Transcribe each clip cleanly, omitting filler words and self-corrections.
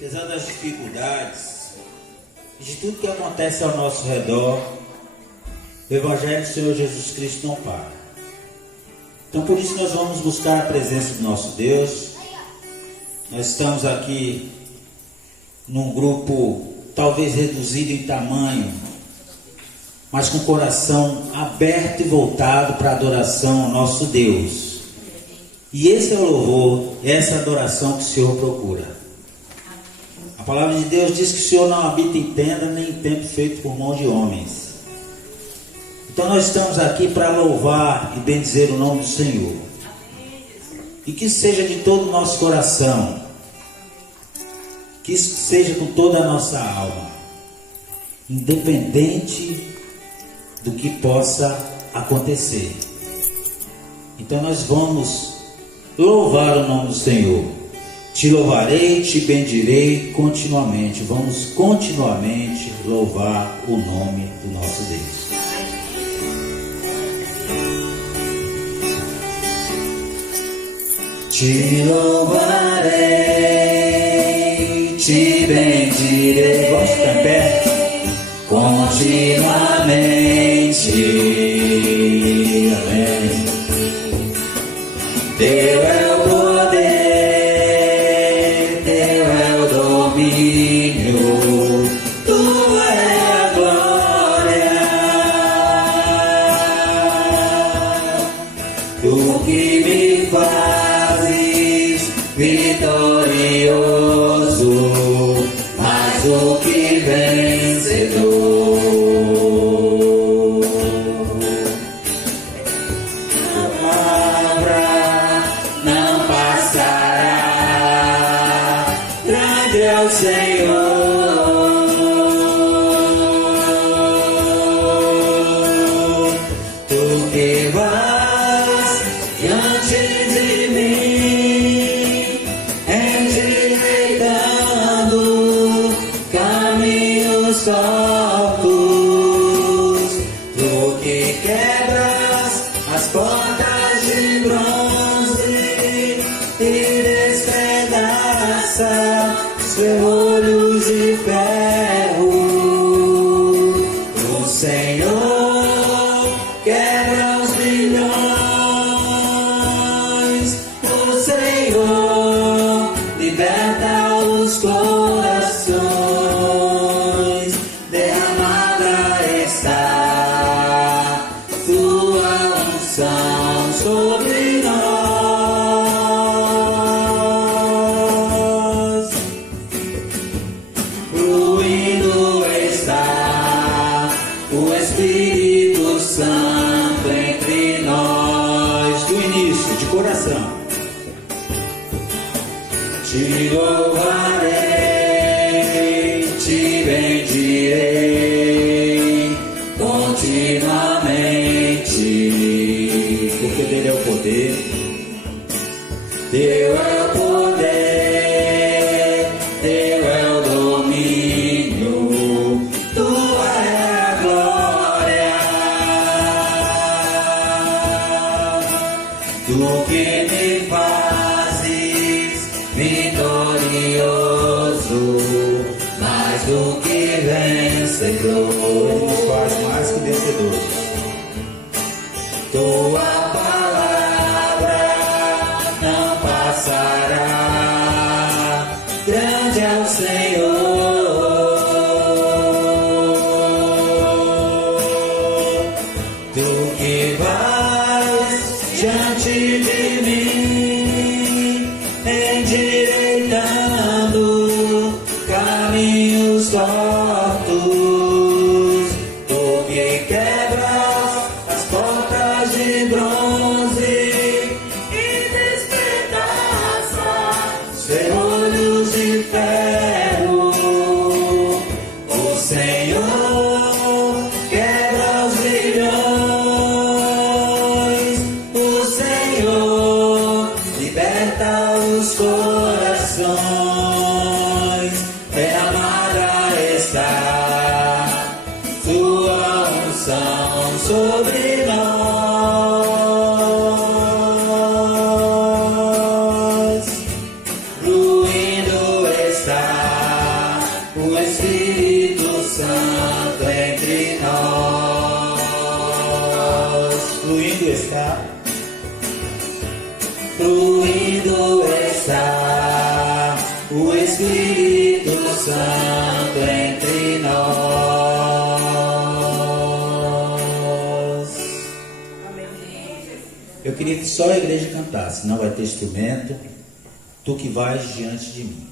apesar das dificuldades, de tudo que acontece ao nosso redor, o Evangelho do Senhor Jesus Cristo não para. Então por isso nós vamos buscar a presença do nosso Deus. Nós estamos aqui num grupo talvez reduzido em tamanho, mas com o coração aberto e voltado para a adoração ao nosso Deus. E esse é o louvor, essa é a adoração que o Senhor procura. A palavra de Deus diz que o Senhor não habita em tenda nem em templo feito por mão de homens. Então nós estamos aqui para louvar e bendizer o nome do Senhor. E que seja de todo o nosso coração, que isso seja com toda a nossa alma, independente do que possa acontecer. Então nós vamos louvar o nome do Senhor. Te louvarei, te bendirei continuamente. Vamos continuamente louvar o nome do nosso Deus. Te louvarei, te bendirei. Vamos ficar em pé? Continuamente. Amém. Teu é o poder, teu é o domínio, tua é a glória. Tu que me fazes vitorioso, mais do que vencedor. Ferrolhos de ferro, o Senhor quebra os milhões, o Senhor liberta os corações, derramada está tua unção sobre nós. Te louvarei, te bendirei continuamente, porque dele é o poder, teu é o poder, teu é o domínio, tua é a glória, tu que me fazes vitorioso, mais do que vencedor. Ele nos faz mais que vencedores. Tua palavra não passará, grande é o Senhor. Tu que vais diante de mim, endireitando caminhos tortos, tu que quebras as portas de bronze e despedaças os ferrolhos de ferro. O Senhor quebra os grilhões, o Senhor liberta os corações, derramada está tua unção sobre nós, fluindo está fluindo está o Espírito Santo entre nós. Eu queria que só a igreja cantasse, não vai ter instrumento. Tu que vais diante de mim.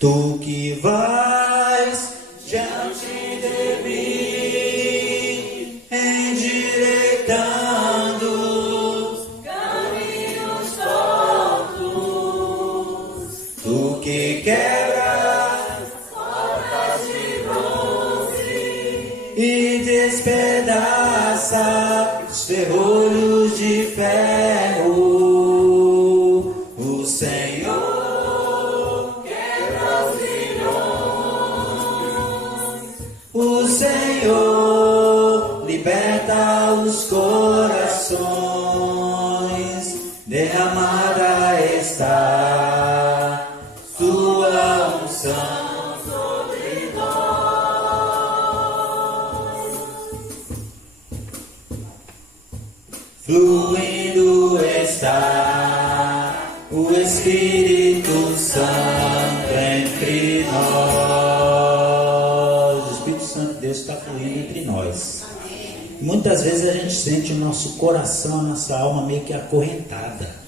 Tu que vais diante de mim, endireitando caminhos tortos. Tu que quebras portas de bronze e despedaça os ferrolhos de ferro. O Senhor quebra os grilhões. O Senhor liberta os corações. Derramada está sua unção sobre nós. Fluindo está o Espírito Santo entre nós. O Espírito Santo de Deus está fluindo entre nós. Muitas vezes a gente sente o nosso coração, a nossa alma meio que acorrentada.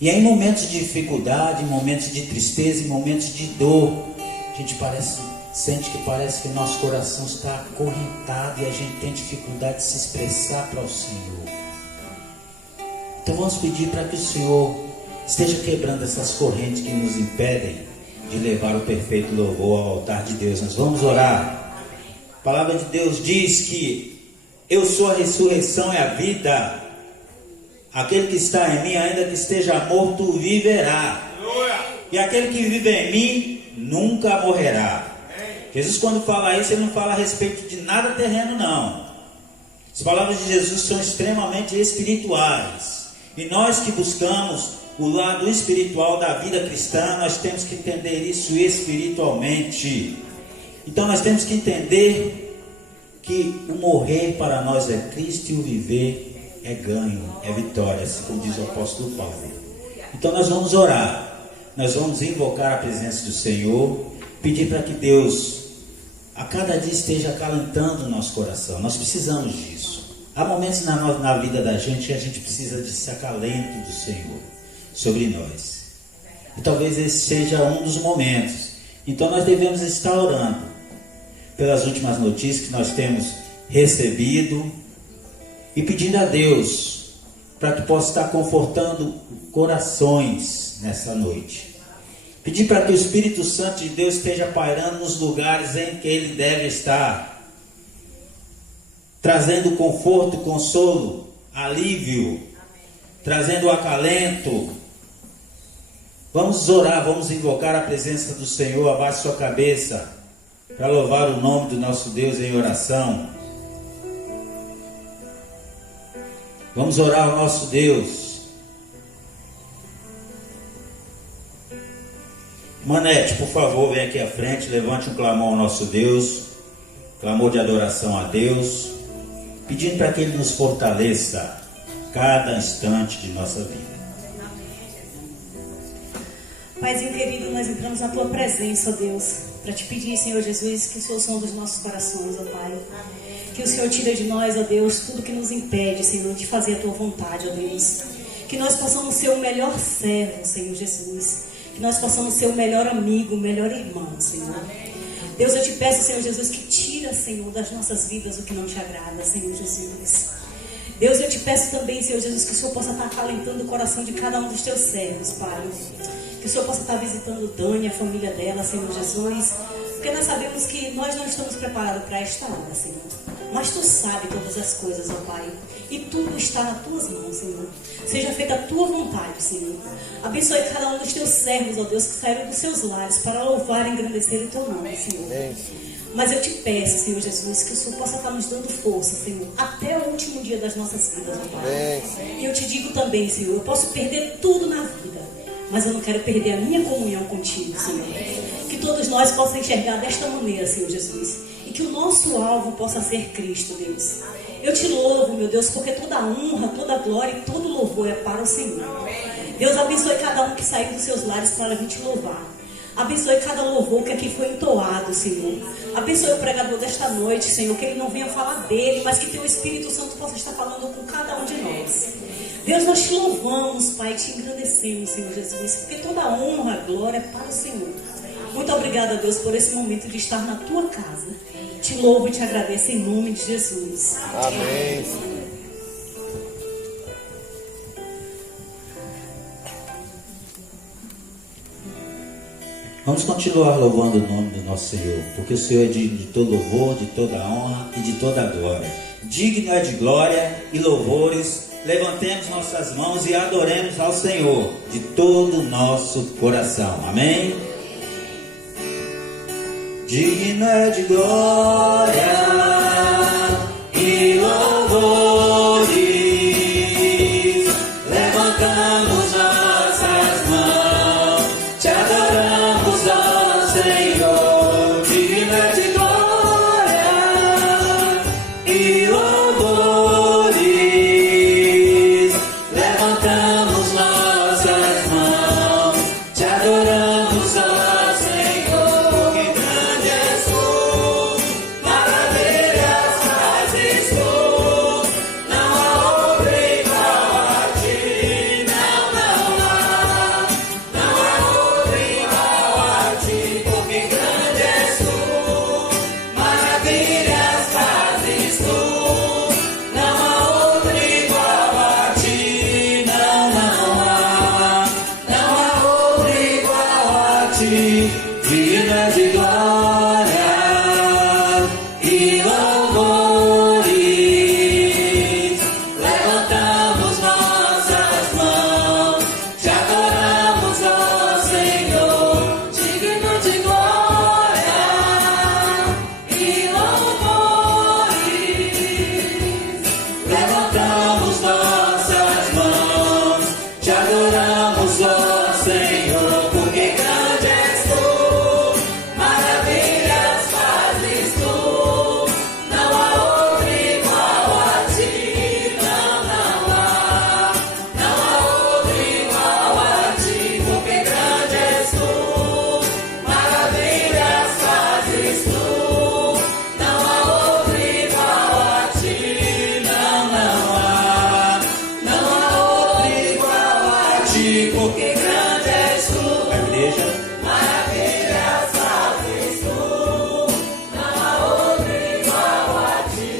E aí, em momentos de dificuldade, em momentos de tristeza, em momentos de dor, a gente sente que parece que o nosso coração está acorrentado e a gente tem dificuldade de se expressar para o Senhor. Então vamos pedir para que o Senhor esteja quebrando essas correntes que nos impedem de levar o perfeito louvor ao altar de Deus. Nós vamos orar. A palavra de Deus diz que eu sou a ressurreição e a vida. Aquele que está em mim, ainda que esteja morto, viverá. E aquele que vive em mim, nunca morrerá. Jesus, quando fala isso, ele não fala a respeito de nada terreno, não. As palavras de Jesus são extremamente espirituais. E nós que buscamos o lado espiritual da vida cristã, nós temos que entender isso espiritualmente. Então nós temos que entender que o morrer para nós é Cristo e o viver é ganho, é vitória, como diz o apóstolo Paulo. Então nós vamos orar, nós vamos invocar a presença do Senhor, pedir para que Deus a cada dia esteja acalentando o nosso coração. Nós precisamos disso. Há momentos na vida da gente que a gente precisa desse acalento do Senhor sobre nós. E talvez esse seja um dos momentos. Então nós devemos estar orando pelas últimas notícias que nós temos recebido e pedindo a Deus para que possa estar confortando corações nessa noite. Pedir para que o Espírito Santo de Deus esteja pairando nos lugares em que Ele deve estar, trazendo conforto, consolo, alívio, trazendo acalento. Vamos orar, vamos invocar a presença do Senhor. Abaixe sua cabeça para louvar o nome do nosso Deus em oração. Vamos orar ao nosso Deus. Manete, por favor, vem aqui à frente, levante um clamor ao nosso Deus, clamor de adoração a Deus, pedindo para que Ele nos fortaleça cada instante de nossa vida. Paizinho querido, nós entramos na Tua presença, ó Deus, para Te pedir, Senhor Jesus, que o Senhor sonde os nossos corações, ó Pai. Que o Senhor tire de nós, ó Deus, tudo que nos impede, Senhor, de fazer a Tua vontade, ó Deus. Que nós possamos ser o melhor servo, Senhor Jesus. Que nós possamos ser o melhor amigo, o melhor irmão, Senhor. Deus, eu Te peço, Senhor Jesus, que tira, Senhor, das nossas vidas o que não Te agrada, Senhor Jesus. Deus, eu Te peço também, Senhor Jesus, que o Senhor possa estar acalentando o coração de cada um dos Teus servos, Pai. Que o Senhor possa estar visitando Dani, a família dela, Senhor Jesus. Porque nós sabemos que nós não estamos preparados para esta hora, Senhor. Mas Tu sabes todas as coisas, ó Pai. E tudo está nas Tuas mãos, Senhor. Seja feita a Tua vontade, Senhor. Abençoe cada um dos Teus servos, ó Deus, que saíram dos seus lares para louvar e engrandecer o Teu nome, Senhor. Mas eu Te peço, Senhor Jesus, que o Senhor possa estar nos dando força, Senhor, até o último dia das nossas vidas, ó Pai. E eu Te digo também, Senhor, eu posso perder tudo na vida, mas eu não quero perder a minha comunhão contigo, Senhor. Que todos nós possamos enxergar desta maneira, Senhor Jesus. E que o nosso alvo possa ser Cristo, Deus. Eu te louvo, meu Deus, porque toda honra, toda glória e todo louvor é para o Senhor. Deus, abençoe cada um que saiu dos seus lares para vir te louvar. Abençoe cada louvor que aqui foi entoado, Senhor. Abençoe o pregador desta noite, Senhor, que ele não venha falar dele, mas que teu Espírito Santo possa estar falando com cada um de nós. Deus, nós te louvamos, Pai, te engrandecemos, Senhor Jesus, porque toda honra, glória é para o Senhor. Muito obrigada, Deus, por esse momento de estar na tua casa. Te louvo e te agradeço em nome de Jesus. Amém. Vamos continuar louvando o nome do nosso Senhor, porque o Senhor é digno de todo louvor, de toda honra e de toda glória. Digno é de glória e louvores. Levantemos nossas mãos e adoremos ao Senhor de todo o nosso coração. Amém? Digno é de glória e louvores. Levantamos nossas mãos, te adoramos, ó Senhor. Digno é de glória e louvores. Levantamos nossas mãos, te adoramos, ó Senhor. Que grande és tu, maravilhas fazes tu. Não há outro igual a ti, não há outro igual a ti. Porque grande és tu, maravilhas fazes tu. Não há outro igual a ti, não há outro igual a ti. Digno é de glória e louvores. Levantamos nossas mãos, te adoramos, ó Senhor. Digno de glória e louvores. Levantamos nossas mãos, te adoramos, ó Senhor. Porque grande és tu, maravilhas fazes tu. Não há outro igual a ti, não há outro igual a ti. Porque grande és tu, maravilhas fazes tu. Não há outro igual a ti, não há outro igual a ti. Porque grande és tu, a igreja. Maravilhas fazes tu. Não há outro igual a ti,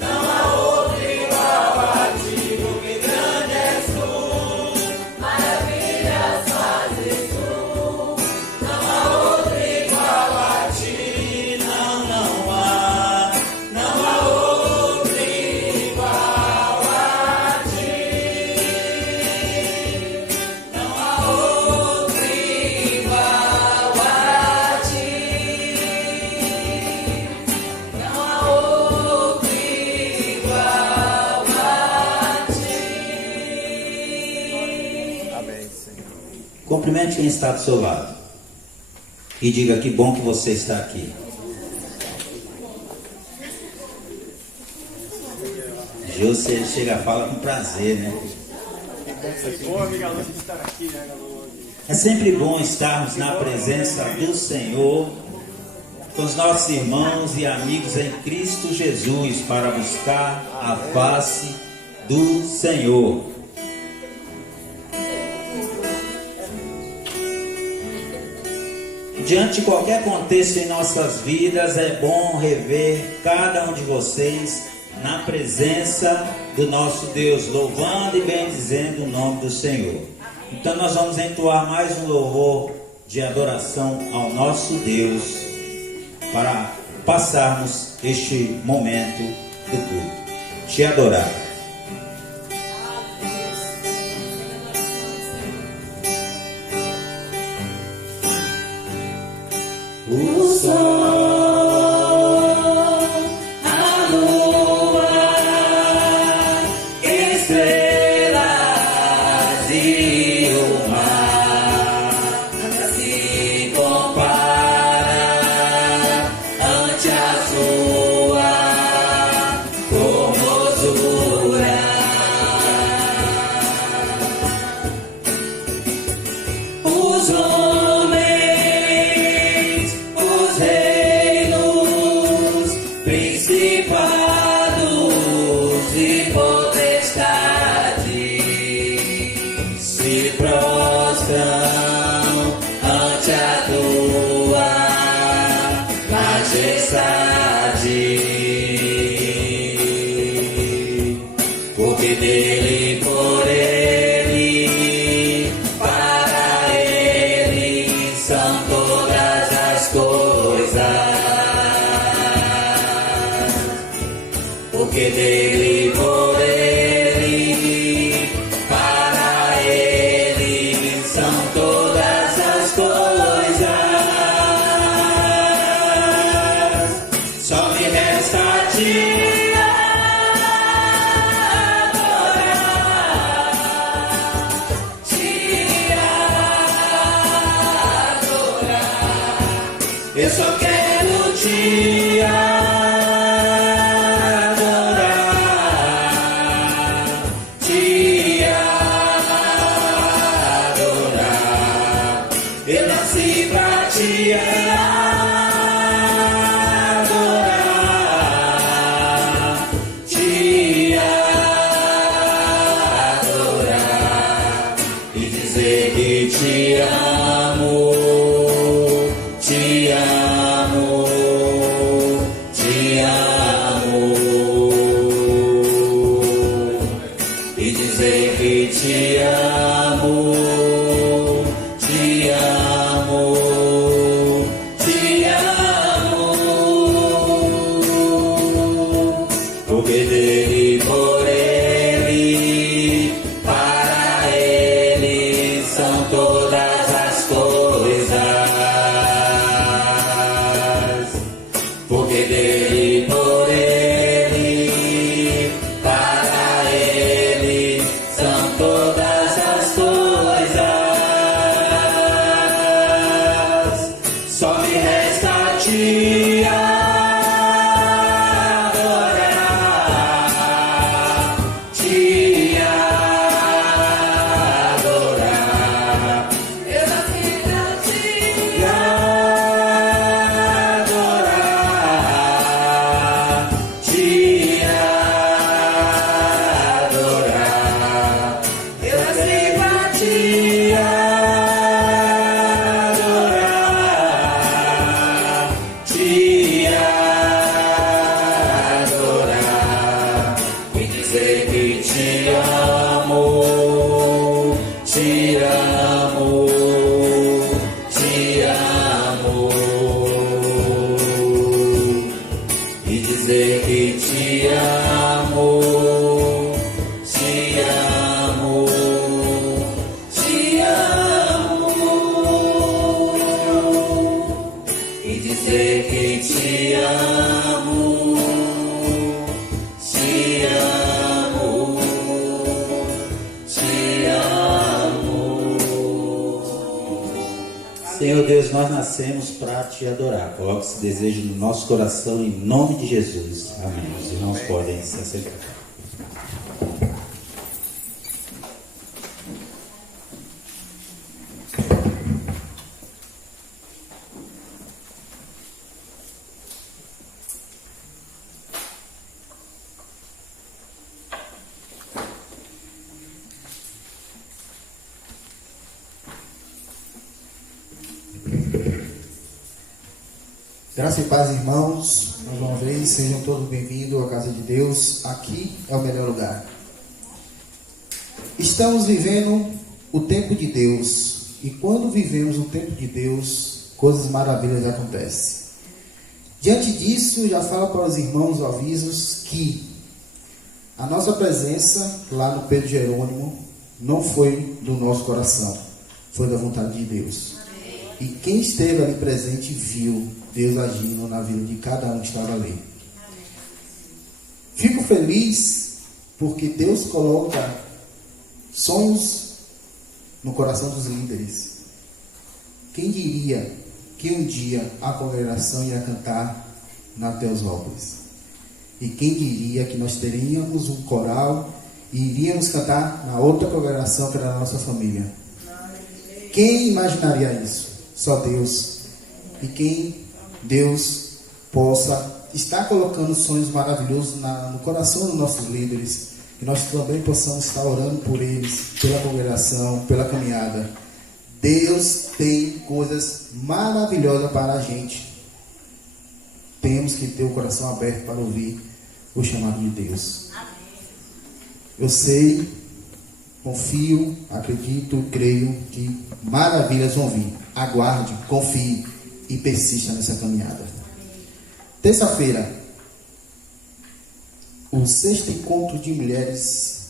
não há outro igual a ti. Porque grande és tu, maravilhas fazes tu. Não há outro igual a ti, não há outro igual a ti. Não há outro igual a ti. Não há outro igual a ti. Amém, Senhor. Cumprimente quem está do seu lado e diga que bom que você está aqui. Gil, você chega a fala com prazer, né? É sempre bom estarmos na presença do Senhor, com os nossos irmãos e amigos em Cristo Jesus, para buscar a face do Senhor. Diante de qualquer contexto em nossas vidas, é bom rever cada um de vocês na presença do nosso Deus, louvando e bendizendo o nome do Senhor. Então nós vamos entoar mais um louvor de adoração ao nosso Deus, para passarmos este momento do culto. Te adorar. O sol, a lua, estrelas e o mar nada se compara te adorar. Eu nasci pra te adorar, te adorar e dizer que te amo, te amo, te amo. E dizer que te amo, te amo, te amo. Porque dele, por ele, para ele são todas as coisas. Porque dele, por ele, para ele são todas as coisas. Só me resta te adorar, te adorar. Eu nasci pra te adorar, te adorar. Eu nasci pra te adorar, te adorar e dizer que te amo, te amo, te amo e dizer que te amo, te amo, te amo e dizer que te amo, te amo, te amo. Senhor Deus, nós nascemos para te adorar. Coloque esse desejo no nosso coração em nome de Jesus. Amém. Os irmãos podem se assentar. Graça e paz, irmãos. Mais uma vez, sejam todos bem-vindos à casa de Deus. Aqui é o melhor lugar. Estamos vivendo o tempo de Deus. E quando vivemos o tempo de Deus, coisas maravilhosas acontecem. Diante disso, já falo para os irmãos avisos que a nossa presença lá no Pedro Jerônimo não foi do nosso coração, foi da vontade de Deus. E quem esteve ali presente viu Deus agindo na vida de cada um que estava ali. Fico feliz porque Deus coloca sonhos no coração dos líderes. Quem diria que um dia a congregação ia cantar na Teosópolis? E quem diria que nós teríamos um coral e iríamos cantar na outra congregação que era a nossa família? Quem imaginaria isso? Só Deus. E quem Deus possa estar colocando sonhos maravilhosos no coração dos nossos líderes, que nós também possamos estar orando por eles, pela congregação, pela caminhada. Deus tem coisas maravilhosas para a gente. Temos que ter o coração aberto para ouvir o chamado de Deus. Eu sei, confio, acredito, creio que maravilhas vão vir. Aguarde, confie e persista nessa caminhada. Terça-feira, o 6º encontro de mulheres,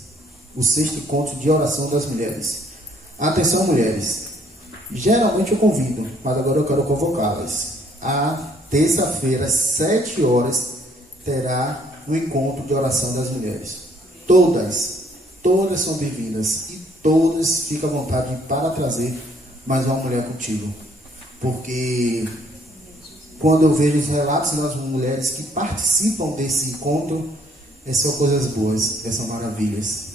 o 6º encontro de oração das mulheres. Atenção, mulheres. Geralmente eu convido, mas agora eu quero convocá-las. A terça-feira, às 7 horas, terá um encontro de oração das mulheres. Todas são bem-vindas e todas ficam à vontade para trazer mais uma mulher contigo. Porque quando eu vejo os relatos das mulheres que participam desse encontro, são coisas boas, são maravilhas.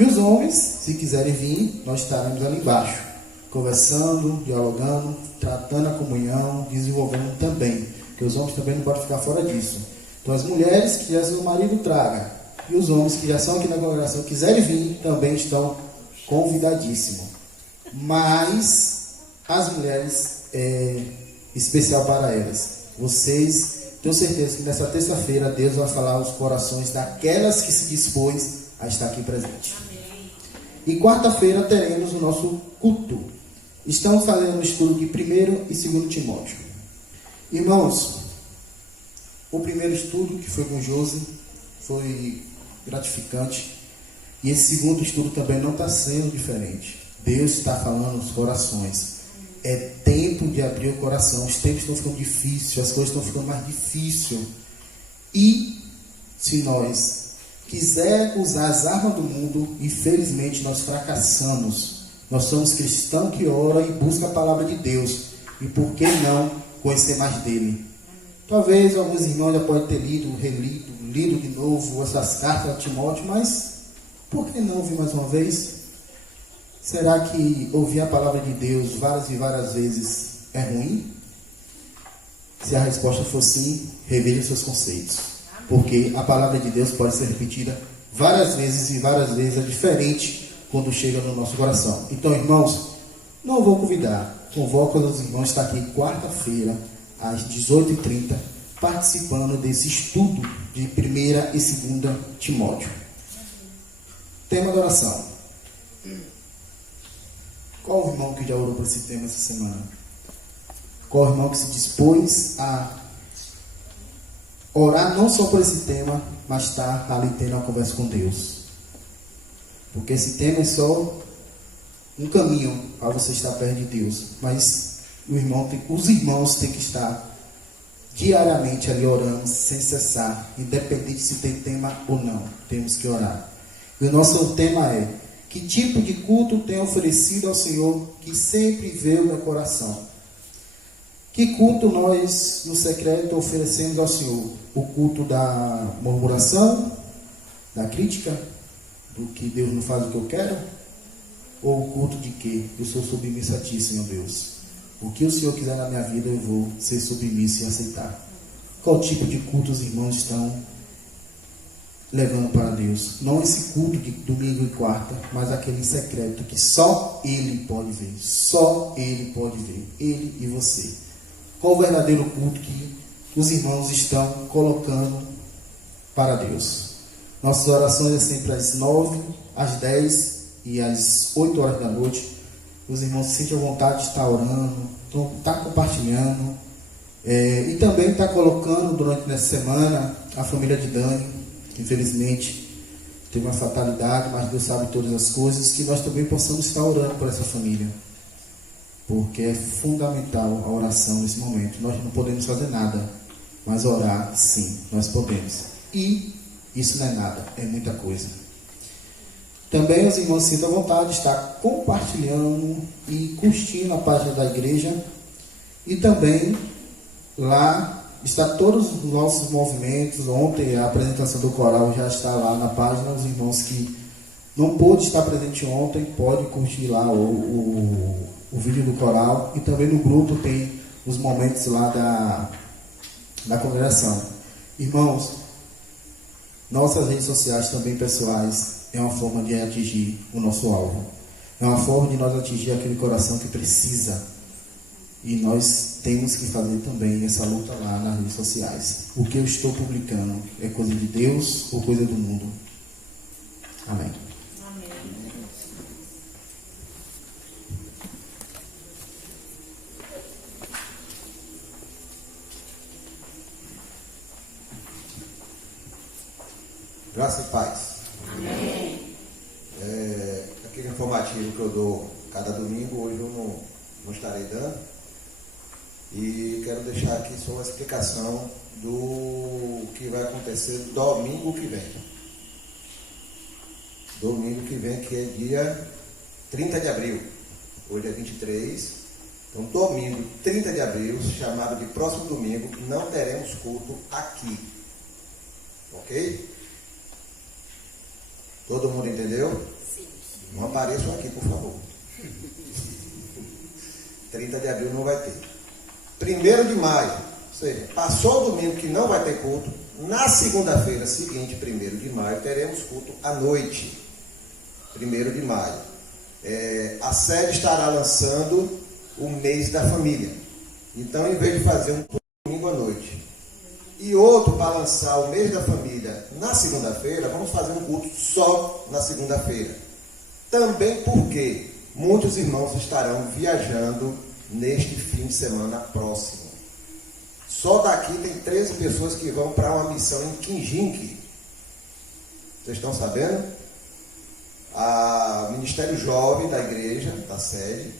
E os homens, se quiserem vir, nós estaremos ali embaixo, conversando, dialogando, tratando a comunhão, desenvolvendo também, porque os homens também não podem ficar fora disso. Então as mulheres que já seu marido traga, e os homens que já são aqui na congregação, quiserem vir, também estão convidadíssimos. Mas as mulheres, especial para elas, vocês, tenho certeza que nessa terça-feira Deus vai falar aos corações daquelas que se dispôs a estar aqui presente. E quarta-feira teremos o nosso culto. Estamos fazendo um estudo de 1º e 2º Timóteo. Irmãos, o primeiro estudo, que foi com Josi, foi gratificante. E esse segundo estudo também não está sendo diferente. Deus está falando nos corações. É tempo de abrir o coração. Os tempos estão ficando difíceis, as coisas estão ficando mais difíceis. E se nós quiser usar as armas do mundo, infelizmente nós fracassamos. Nós somos cristãos que oram e buscam a palavra de Deus. E por que não conhecer mais dele? Talvez alguns irmãos já podem ter lido, relido, lido de novo essas cartas a Timóteo, mas por que não ouvir mais uma vez? Será que ouvir a palavra de Deus várias e várias vezes é ruim? Se a resposta for sim, reveja seus conceitos. Porque a palavra de Deus pode ser repetida várias vezes e várias vezes é diferente quando chega no nosso coração. Então, irmãos, não vou convidar. Convoco os irmãos a estar aqui quarta-feira, às 18h30, participando desse estudo de 1ª e 2ª Timóteo. Tema da oração. Qual o irmão que já orou por esse tema essa semana? Qual o irmão que se dispôs a orar não só por esse tema, mas está ali tendo uma conversa com Deus? Porque esse tema é só um caminho para você estar perto de Deus. Mas os irmãos têm que estar diariamente ali orando, sem cessar, independente se tem tema ou não. Temos que orar. E o nosso tema é: que tipo de culto tem oferecido ao Senhor que sempre vê o meu coração? Que culto nós, no secreto, oferecemos ao Senhor? O culto da murmuração, da crítica, do que Deus não faz o que eu quero? Ou o culto de que eu sou submisso a Ti, Senhor Deus? O que o Senhor quiser na minha vida, eu vou ser submisso e aceitar. Qual tipo de culto os irmãos estão levando para Deus? Não esse culto de domingo e quarta, mas aquele secreto que só Ele pode ver. Só Ele pode ver. Ele e você. Qual o verdadeiro culto que os irmãos estão colocando para Deus? Nossas orações é sempre às 9, às 10 e às 8 horas da noite. Os irmãos se sentem à vontade de estar orando, estar compartilhando. E também está colocando durante essa semana a família de Dani, que infelizmente teve uma fatalidade, mas Deus sabe todas as coisas, que nós também possamos estar orando por essa família. Porque é fundamental a oração nesse momento. Nós não podemos fazer nada, mas orar, sim, nós podemos. E isso não é nada, é muita coisa. Também os irmãos se sintam à vontade de estar compartilhando e curtindo a página da igreja. E também lá está todos os nossos movimentos. Ontem a apresentação do coral já está lá na página. Os irmãos que não pôde estar presente ontem, pode curtir lá o vídeo do coral. E também no grupo tem os momentos lá da congregação. Irmãos, nossas redes sociais também pessoais é uma forma de atingir o nosso alvo. É uma forma de nós atingir aquele coração que precisa. E nós temos que fazer também essa luta lá nas redes sociais. O que eu estou publicando é coisa de Deus ou coisa do mundo? Amém. Graça e paz. Amém. Aquele informativo que eu dou cada domingo, hoje eu não estarei dando. E quero deixar aqui só uma explicação do que vai acontecer domingo que vem. Domingo que vem, que é dia 30 de abril. Hoje é 23. Então, domingo, 30 de abril, chamado de próximo domingo, não teremos culto aqui. Ok? Todo mundo entendeu? Não apareçam aqui, por favor. 30 de abril não vai ter. 1º de maio, ou seja, passou o domingo que não vai ter culto. Na segunda-feira seguinte, 1º de maio, teremos culto à noite. 1º de maio. A sede estará lançando o mês da família. Então, em vez de fazer um culto domingo à noite e outro para lançar o mês da família na segunda-feira, vamos fazer um culto só na segunda-feira. Também porque muitos irmãos estarão viajando neste fim de semana próximo. Só daqui tem 13 pessoas que vão para uma missão em Quinjinque. Vocês estão sabendo? O Ministério Jovem da igreja, da sede,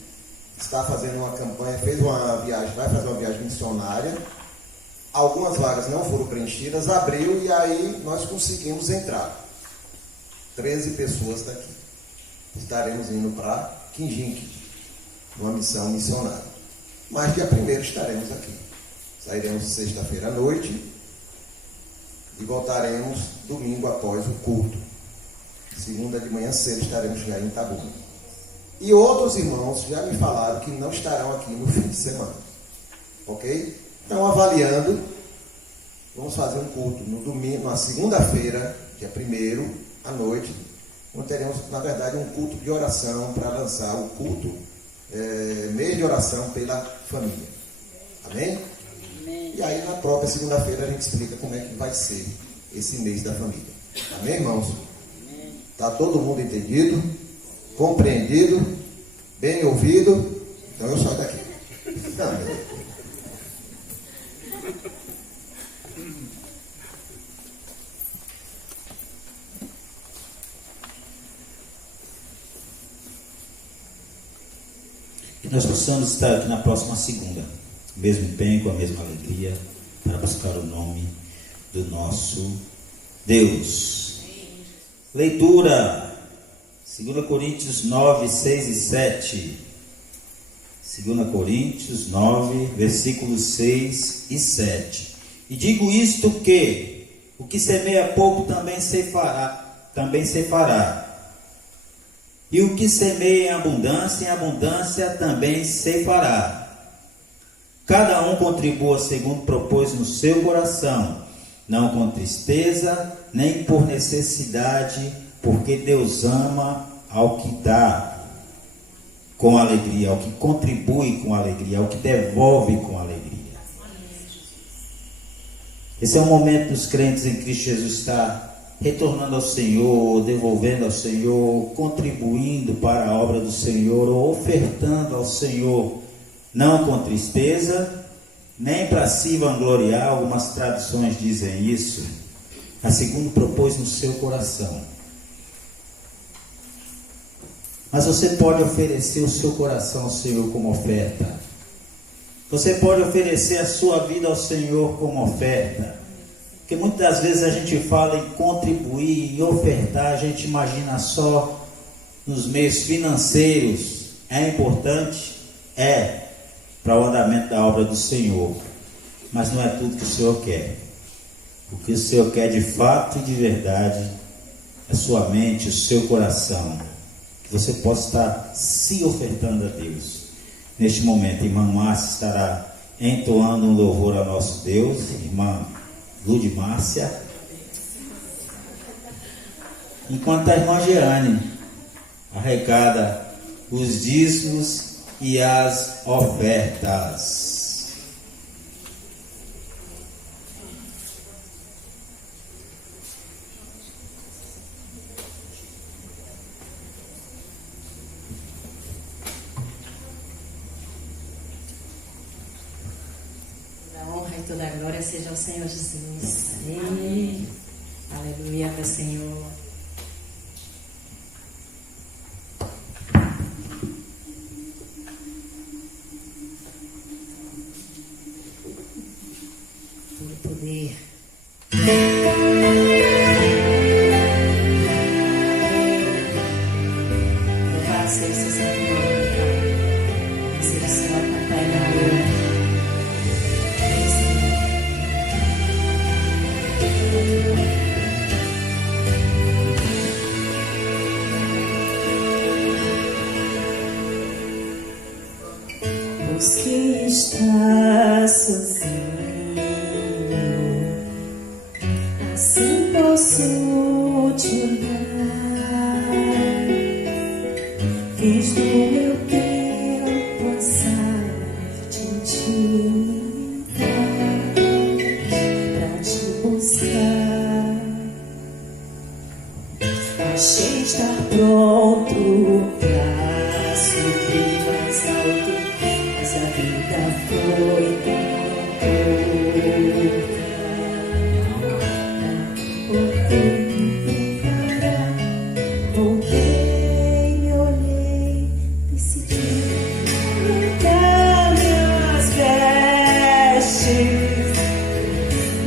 está fazendo uma campanha, fez uma viagem, vai fazer uma viagem missionária. Algumas vagas não foram preenchidas, abriu e aí nós conseguimos entrar. 13 pessoas daqui. Estaremos indo para Quinjinque, numa missão missionária. Mas dia 1º estaremos aqui. Sairemos sexta-feira à noite e voltaremos domingo após o culto. Segunda de manhã cedo estaremos já em Itabuna. E outros irmãos já me falaram que não estarão aqui no fim de semana. Ok? Então, avaliando, vamos fazer um culto no domingo, na segunda-feira, dia 1º, à noite. Nós teremos, na verdade, um culto de oração para lançar o culto, mês de oração pela família. Amém? Amém? E aí, na própria segunda-feira, a gente explica como é que vai ser esse mês da família. Amém, irmãos? Está todo mundo entendido? Compreendido? Bem ouvido? Então eu saio daqui. Amém. Que nós possamos estar aqui na próxima segunda, mesmo empenho, com a mesma alegria, para buscar o nome do nosso Deus. Leitura, 2 Coríntios 9, 6 e 7. 2 Coríntios 9, versículos 6 e 7. E digo isto que o que semeia pouco também ceifará. E o que semeia em abundância também ceifará. Cada um contribua segundo propôs no seu coração, não com tristeza, nem por necessidade, porque Deus ama ao que dá com alegria, ao que contribui com alegria, ao que devolve com alegria. Esse é o momento dos crentes em Cristo Jesus estar retornando ao Senhor, devolvendo ao Senhor, contribuindo para a obra do Senhor, ou ofertando ao Senhor, não com tristeza, nem para se vangloriar. Algumas tradições dizem isso, mas segundo propôs no seu coração. Mas você pode oferecer o seu coração ao Senhor como oferta. Você pode oferecer a sua vida ao Senhor como oferta. Porque muitas das vezes a gente fala em contribuir, em ofertar, a gente imagina só nos meios financeiros. É importante? É, para o andamento da obra do Senhor. Mas não é tudo que o Senhor quer. O que o Senhor quer de fato e de verdade é a sua mente, o seu coração. Que você possa estar se ofertando a Deus. Neste momento, irmã Márcia estará entoando um louvor ao nosso Deus. Irmã Lud Márcia. Enquanto a irmã Jeane arrecada os dízimos e as ofertas. Toda a glória seja ao Senhor Jesus. Amém. Aleluia, meu Senhor. Todo poder. Louvado seja o seu santo nome, Pai. Que seja o Senhor cantar em amor. está sozinho, assim posso te olhar. Fiz do meu tempo passar de intimidade pra te buscar. Achei estar pronto pra subir mais alto, mas a vida foi tão curta. Voltei, me olhei, decidi mudar minhas vestes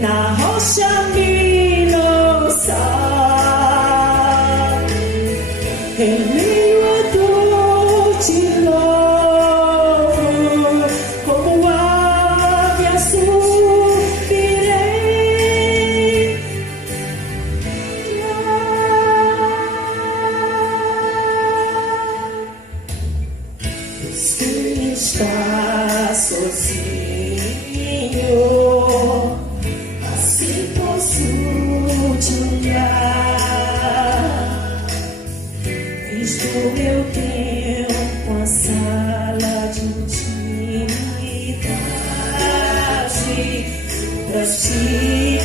na rocha milosa. Em meio a dor te louvo, como águia subirei. Você está sozinho, assim posso te olhar. Fiz do meu tempo a sala de intimidade pra te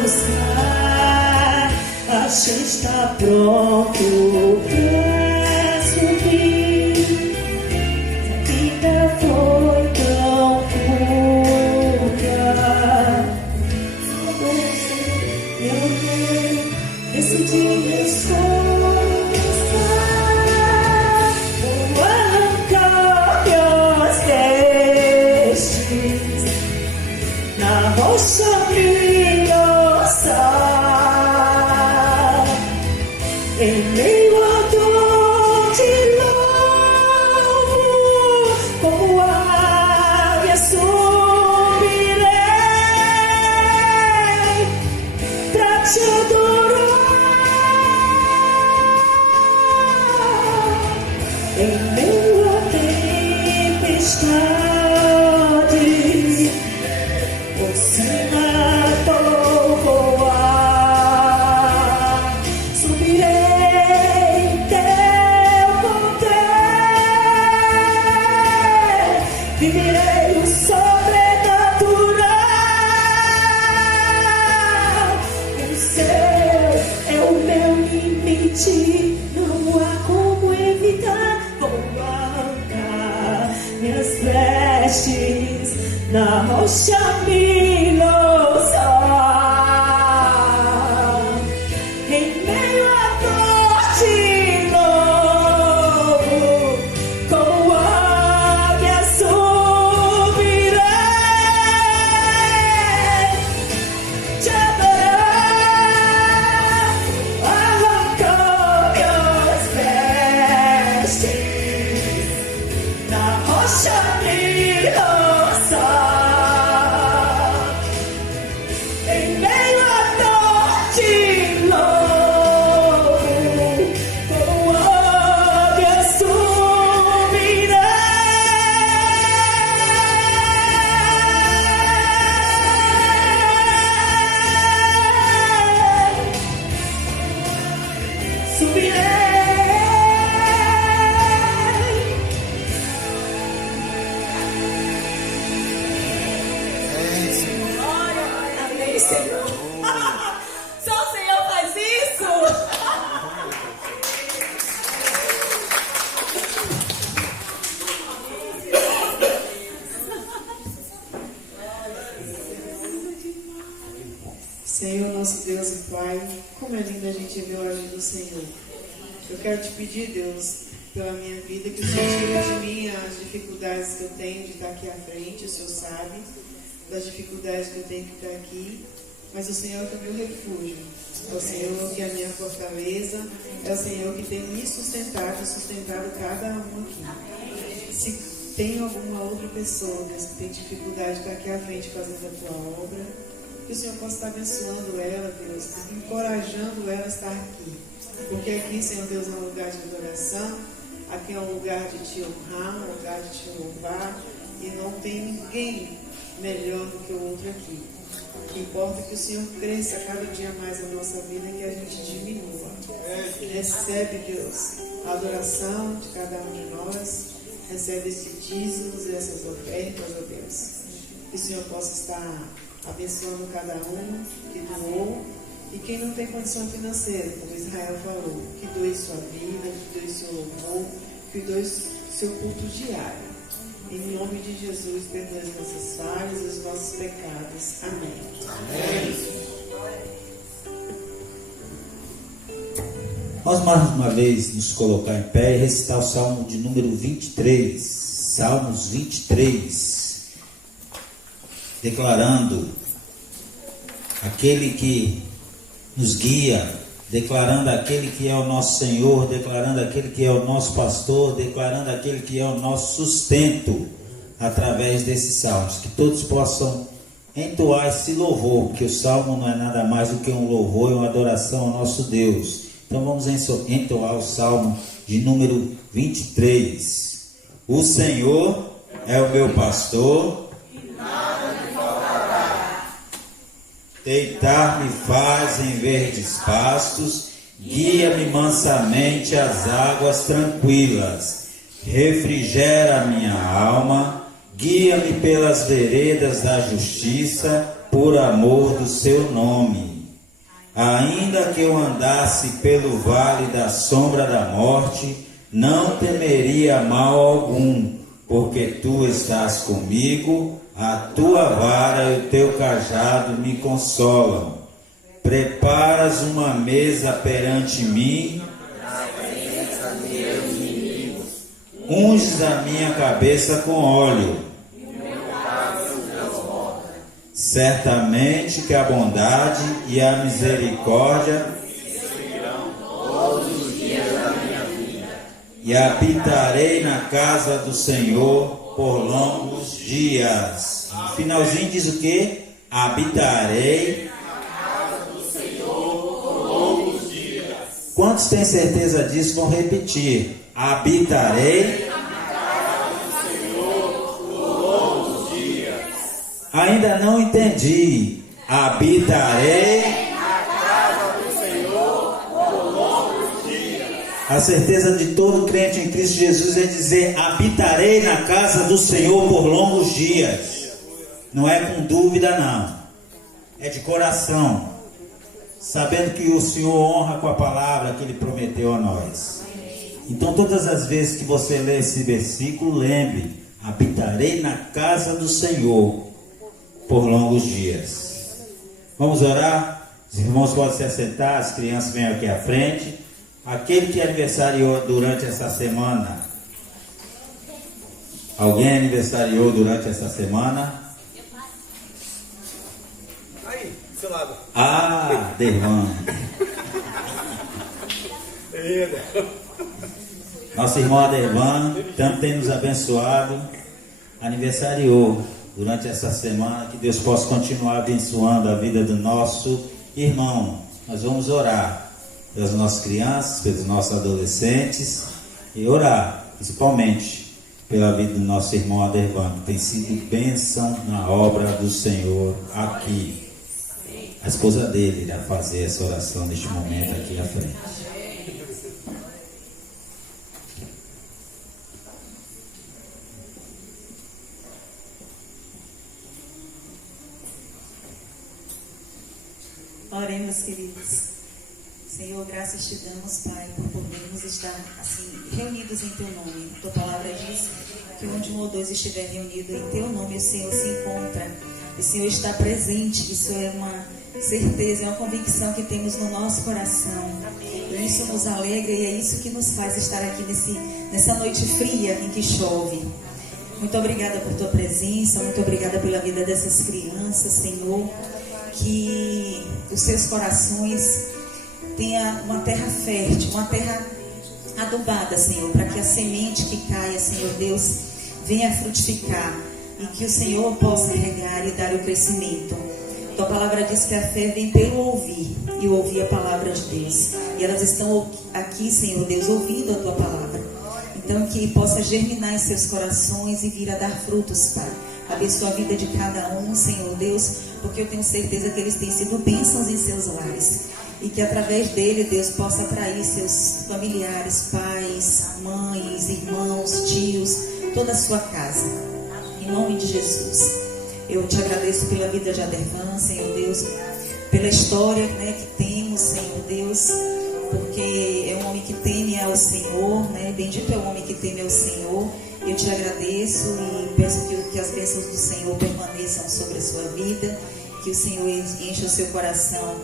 buscar. Achei estar pronto pra subir. A vida foi tão curta. Eu decidi esforçar, vou arrancar meus vestes na rocha brilhosa. Em meio à dor te louvo, como águia subirei pra te adorar. Em meio à tempestade, por cima vou voar. Subirei teu poder, viverei o sobrenatural. O céu é o meu limite, não há como evitar. Vou arrancar minhas vestes na rocha milosa. Em meio à dor te louvo, como águia subirei te adorar. Arrancou meus vestes na rocha milosa. Em meio à dor te louvo, como águia subirei. Amém, Senhor. Só o Senhor faz isso. Senhor, nosso Deus e Pai, como é lindo a gente ver o agir do Senhor. Eu quero te pedir, Deus, pela minha vida, que o Senhor tire de mim as dificuldades que eu tenho de estar aqui à frente. O Senhor sabe das dificuldades que eu tenho que estar aqui, mas o Senhor é o meu refúgio. É o Senhor que é a minha fortaleza, é o Senhor que tem me sustentado e sustentado cada um aqui. Se tem alguma outra pessoa, Deus, que tem dificuldade de estar aqui à frente fazendo a tua obra, que o Senhor possa estar abençoando ela, Deus, encorajando ela a estar aqui. Porque aqui, Senhor Deus, é um lugar de adoração, aqui é um lugar de te honrar, um lugar de te louvar, e não tem ninguém melhor do que o outro aqui. O que importa é que o Senhor cresça cada dia mais na nossa vida e que a gente diminua. Recebe, Deus, a adoração de cada um de nós. Recebe esses dízimos e essas ofertas, ó Deus. Que o Senhor possa estar abençoando cada um que doou. E quem não tem condição financeira, como Israel falou, que doe sua vida, que doe seu louvor, que doe seu culto diário. Em nome de Jesus, perdoe as nossas falhas e os nossos pecados. Amém. Amém. Vamos mais uma vez nos colocar em pé e recitar o Salmo de número 23. Salmos 23. Declarando aquele que nos guia, declarando aquele que é o nosso Senhor, declarando aquele que é o nosso pastor, declarando aquele que é o nosso sustento, através desses salmos. Que todos possam entoar esse louvor, porque o salmo não é nada mais do que um louvor e uma adoração ao nosso Deus. Então vamos entoar o salmo de número 23. O Senhor é o meu pastor, deitar-me faz em verdes pastos, guia-me mansamente às águas tranquilas, refrigera a minha alma, guia-me pelas veredas da justiça, por amor do seu nome. Ainda que eu andasse pelo vale da sombra da morte, não temeria mal algum, porque tu estás comigo. A tua vara e o teu cajado me consolam. Preparas uma mesa perante mim, unges a minha cabeça com óleo. Certamente que a bondade e a misericórdia e habitarei na casa do Senhor por longos dias. No finalzinho diz o que? Habitarei na casa do Senhor por longos dias. Quantos têm certeza disso? Vão repetir. Habitarei na casa do Senhor por longos dias. Ainda não entendi. Habitarei A certeza de todo crente em Cristo Jesus é dizer: habitarei na casa do Senhor por longos dias. Não é com dúvida, não. É de coração. Sabendo que o Senhor honra com a palavra que Ele prometeu a nós. Então, todas as vezes que você lê esse versículo, lembre: habitarei na casa do Senhor por longos dias. Vamos orar? Os irmãos podem se assentar, as crianças vêm aqui à frente. Aquele que aniversariou durante essa semana. Alguém aniversariou durante essa semana? Aí, do seu lado. Ah, Dervan. Nosso irmão Adervan, tanto tem nos abençoado, aniversariou durante essa semana. Que Deus possa continuar abençoando a vida do nosso irmão. Nós vamos orar pelas nossas crianças, pelos nossos adolescentes e orar principalmente pela vida do nosso irmão Adervan, que tem sido bênção na obra do Senhor aqui. A esposa dele irá fazer essa oração neste momento aqui à frente. Oremos, queridos. Senhor, graças te damos, Pai, por podermos estar assim reunidos em Teu nome. Tua palavra diz que onde um ou dois estiver reunido em Teu nome, o Senhor se encontra. O Senhor está presente. Isso é uma certeza, é uma convicção que temos no nosso coração. E isso nos alegra e é isso que nos faz estar aqui nessa noite fria em que chove. Muito obrigada por Tua presença, muito obrigada pela vida dessas crianças, Senhor. Que os seus corações tenha uma terra fértil, uma terra adubada, Senhor, para que a semente que caia, Senhor Deus, venha frutificar e que o Senhor possa regar e dar o crescimento. Tua palavra diz que a fé vem pelo ouvir e ouvir a palavra de Deus. E elas estão aqui, Senhor Deus, ouvindo a Tua palavra. Então, que possa germinar em seus corações e vir a dar frutos, Pai. Abençoa a vida de cada um, Senhor Deus, porque eu tenho certeza que eles têm sido bênçãos em seus lares. E que através dele, Deus, possa atrair seus familiares, pais, mães, irmãos, tios, toda a sua casa. Em nome de Jesus. Eu te agradeço pela vida de Adervan, Senhor Deus, pela história, né, que temos, Senhor Deus, porque é um homem que teme ao Senhor, né? Bendito é o homem que teme ao Senhor. Eu te agradeço e peço que as bênçãos do Senhor permaneçam sobre a sua vida, que o Senhor encha o seu coração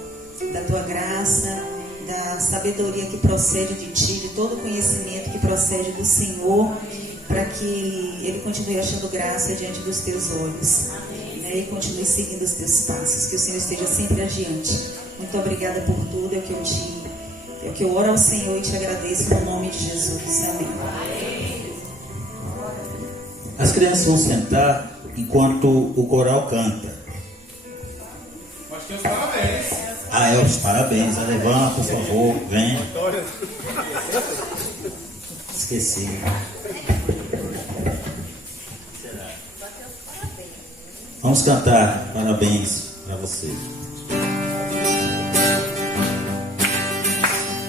da tua graça, da sabedoria que procede de ti, de todo conhecimento que procede do Senhor, para que Ele continue achando graça diante dos teus olhos, né? E continue seguindo os teus passos, que o Senhor esteja sempre adiante. Muito obrigada por tudo, é o que eu oro ao Senhor e te agradeço no nome de Jesus. Amém. As crianças vão sentar enquanto o coral canta. Mas tem os parabéns. Os parabéns. Levanta, por favor, vem. Esqueci. Vamos cantar parabéns para você.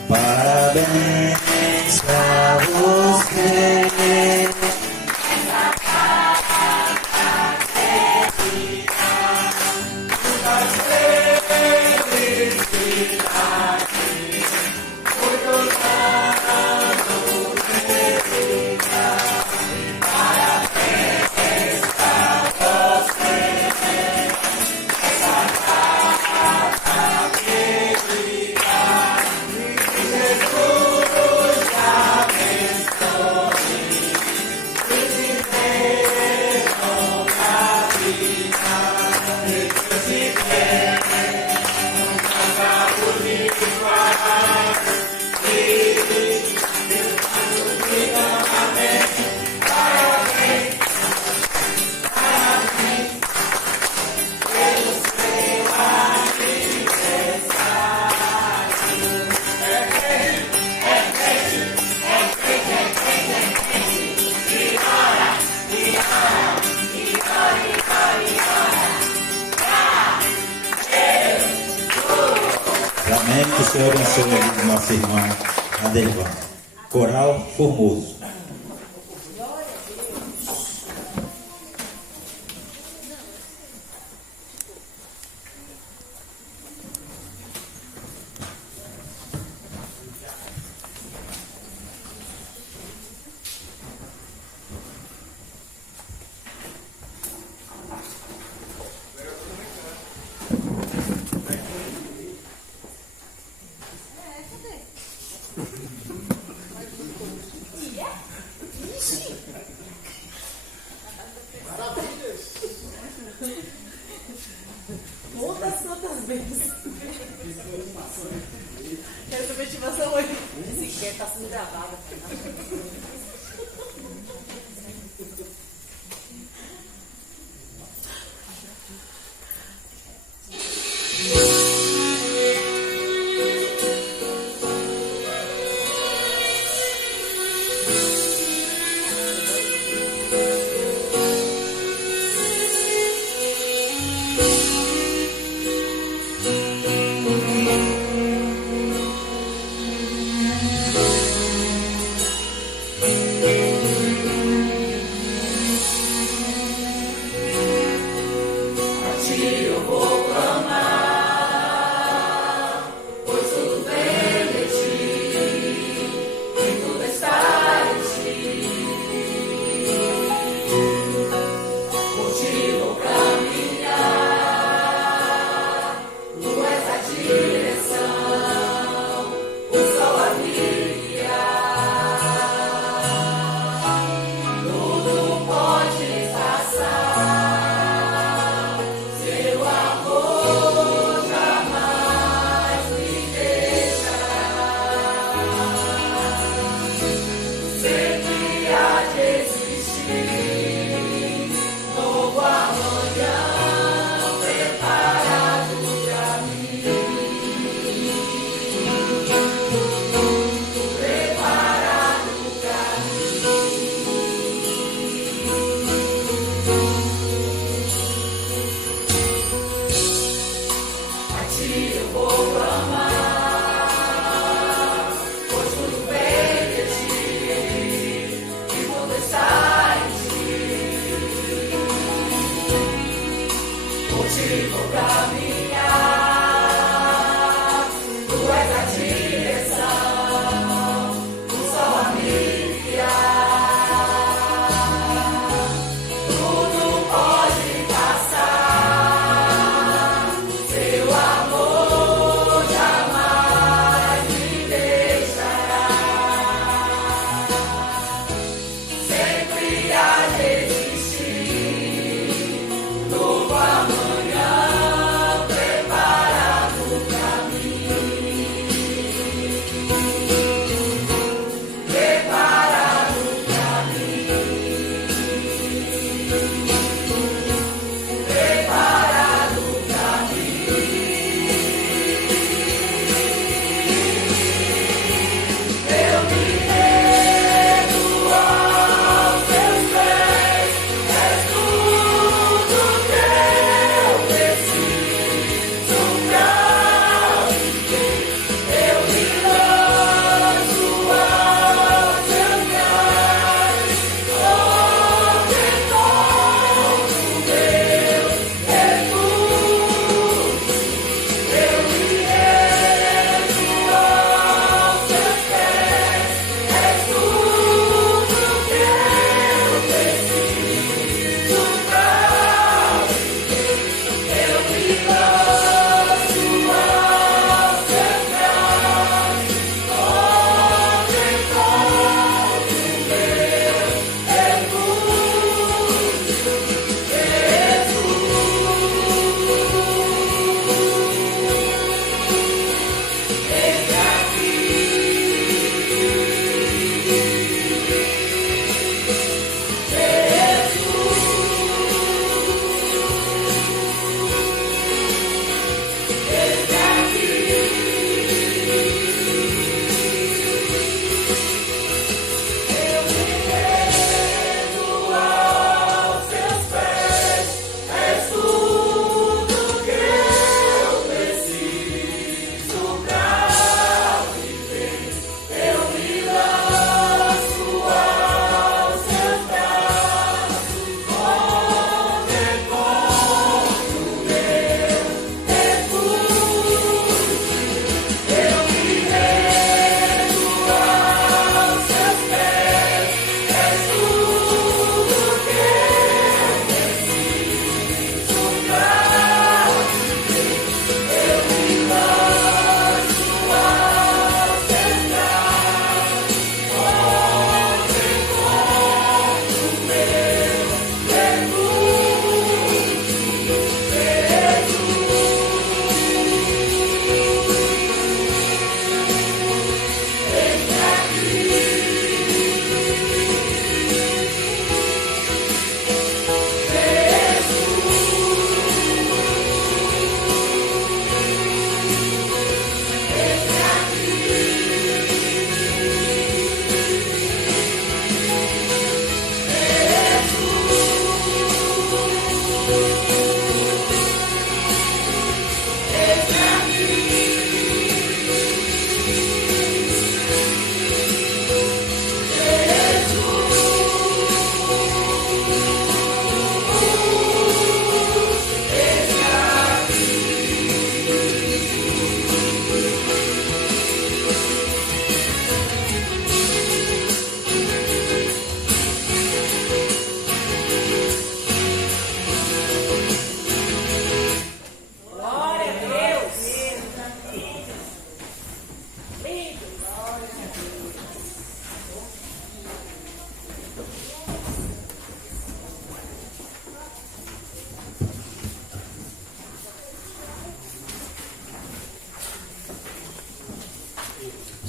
Parabéns pra você. Amém. Que o Senhor abençoe a vida do nosso irmão Adervan. Coral Formoso. Quantas vezes? Essa motivação hoje. Esse que está sendo gravada.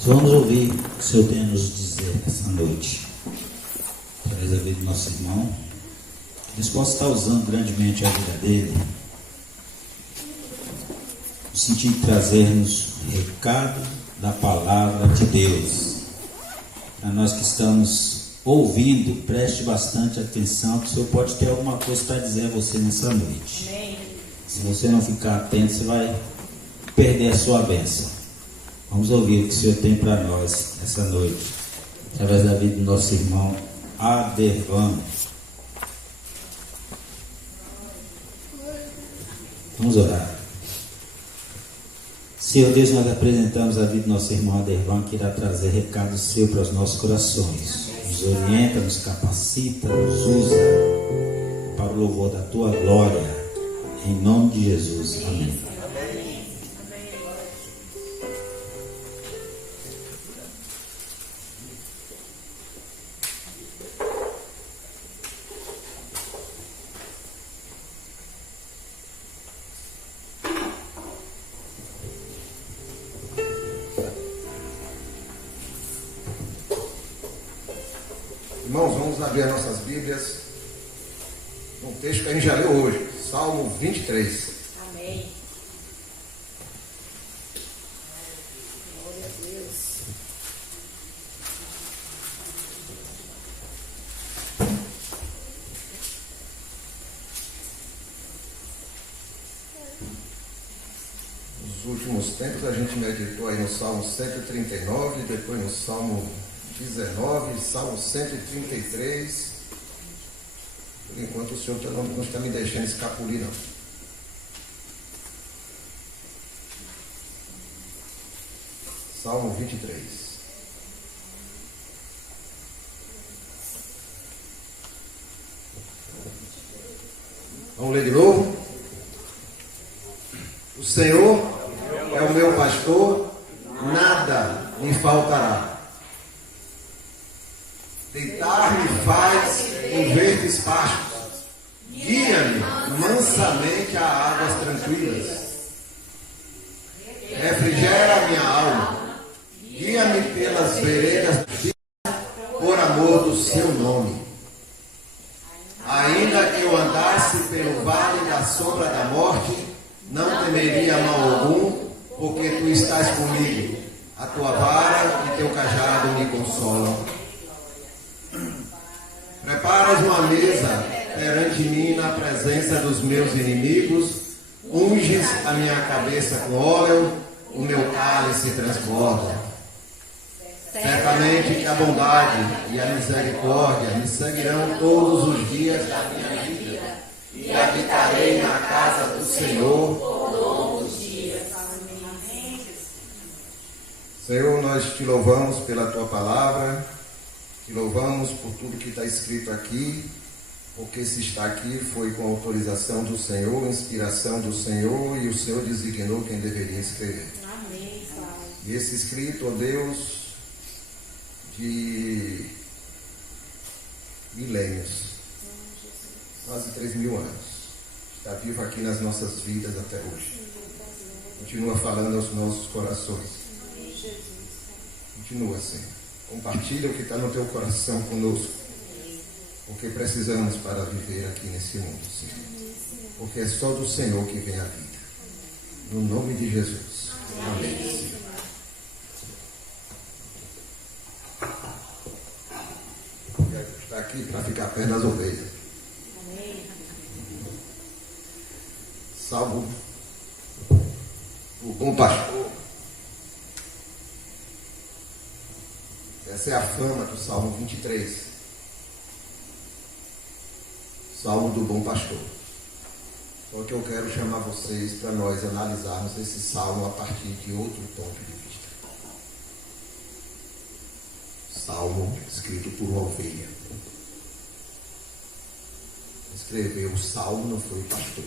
vamos ouvir o que o Senhor tem a nos dizer essa noite, através da vida do nosso irmão. Deus possa estar usando grandemente a vida dele, no sentido de trazermos o recado da palavra de Deus. Para nós que estamos ouvindo, preste bastante atenção, que o Senhor pode ter alguma coisa para dizer a você nessa noite. Se você não ficar atento, você vai perder a sua bênção. Vamos ouvir o que o Senhor tem para nós essa noite, através da vida do nosso irmão Adervan. Vamos orar. Senhor Deus, nós apresentamos a vida do nosso irmão Adervan, que irá trazer recado seu para os nossos corações. Nos orienta, nos capacita, nos usa para o louvor da tua glória. Em nome de Jesus. Amém. Irmãos, vamos abrir as nossas Bíblias no texto que a gente já leu hoje, Salmo 23. Amém. Glória a Deus. Nos últimos tempos a gente meditou aí no Salmo 139, depois no Salmo 19, Salmo 133. Por enquanto o Senhor não está me deixando escapulir, não. Salmo 23. Vamos ler de novo? O Senhor é o meu pastor, nada me faltará. Deitar-me faz em verdes pastos, guia-me mansamente a águas tranquilas. Refrigera a minha alma, guia-me pelas veredas por amor do seu nome. Ainda que eu andasse pelo vale da sombra da morte, não temeria mal algum, porque tu estás comigo. A tua vara e teu cajado me consolam. Preparas uma mesa perante mim na presença dos meus inimigos, unges a minha cabeça com óleo, o meu cálice transborda. Certamente que a bondade e a misericórdia me seguirão todos os dias da minha vida, e habitarei na casa do Senhor todos os dias. Senhor, nós te louvamos pela tua palavra. Te louvamos por tudo que está escrito aqui, porque se está aqui foi com autorização do Senhor, inspiração do Senhor, e o Senhor designou quem deveria escrever. Amém, Pai. E esse escrito, ó Deus, de milênios, quase 3.000 anos, está vivo aqui nas nossas vidas até hoje. Continua falando aos nossos corações. Continua, Senhor. Compartilha o que está no teu coração conosco, porque precisamos para viver aqui nesse mundo, Senhor. Porque é só do Senhor que vem a vida. No nome de Jesus. Amém, Senhor. Está aqui para ficar perto das ovelhas. Salmo o bom pastor. Essa é a fama do Salmo 23. Salmo do bom pastor. Só que eu quero chamar vocês para nós analisarmos esse salmo a partir de outro ponto de vista. Salmo escrito por uma ovelha. Escreveu o salmo não foi o pastor.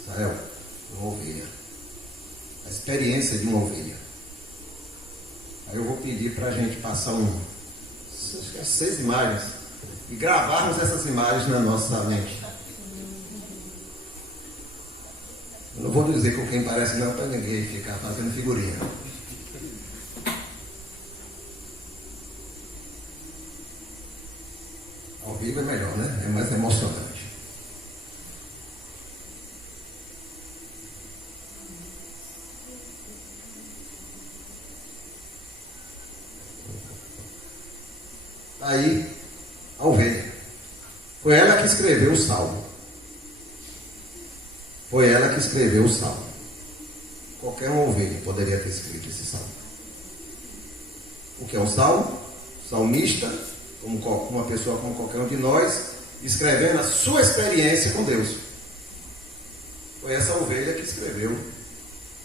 Israel, uma ovelha. A experiência de uma ovelha. Aí eu vou pedir para a gente passar acho que 6 imagens e gravarmos essas imagens na nossa mente. Eu não vou dizer com quem parece não, para ninguém ficar fazendo figurinha. Ao vivo é melhor, né? É mais emocionante. Aí, a ovelha. Foi ela que escreveu o salmo. Foi ela que escreveu o salmo. Qualquer uma ovelha poderia ter escrito esse salmo. O que é um salmo? Salmista, como uma pessoa como qualquer um de nós, escrevendo a sua experiência com Deus. Foi essa ovelha que escreveu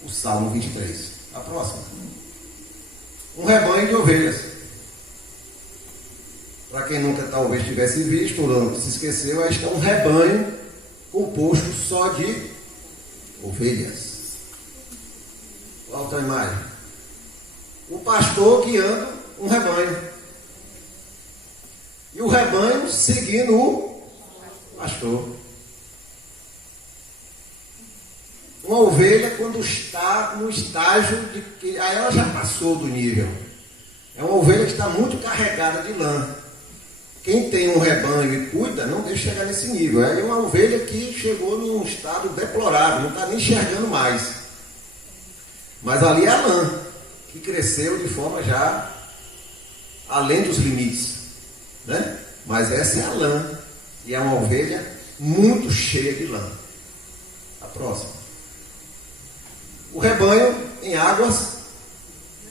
o Salmo 23. A próxima. Um rebanho de ovelhas. Para quem nunca talvez tivesse visto, ou não se esqueceu, este é um rebanho composto só de ovelhas. Outra imagem. O pastor guiando um rebanho. E o rebanho seguindo o pastor. Uma ovelha, quando está no estágio de que aí ela já passou do nível. É uma ovelha que está muito carregada de lã. Quem tem um rebanho e cuida, não deixa chegar nesse nível. É uma ovelha que chegou num estado deplorável, não está nem enxergando mais. Mas ali é a lã, que cresceu de forma já além dos limites, né? Mas essa é a lã, e é uma ovelha muito cheia de lã. A próxima. O rebanho em águas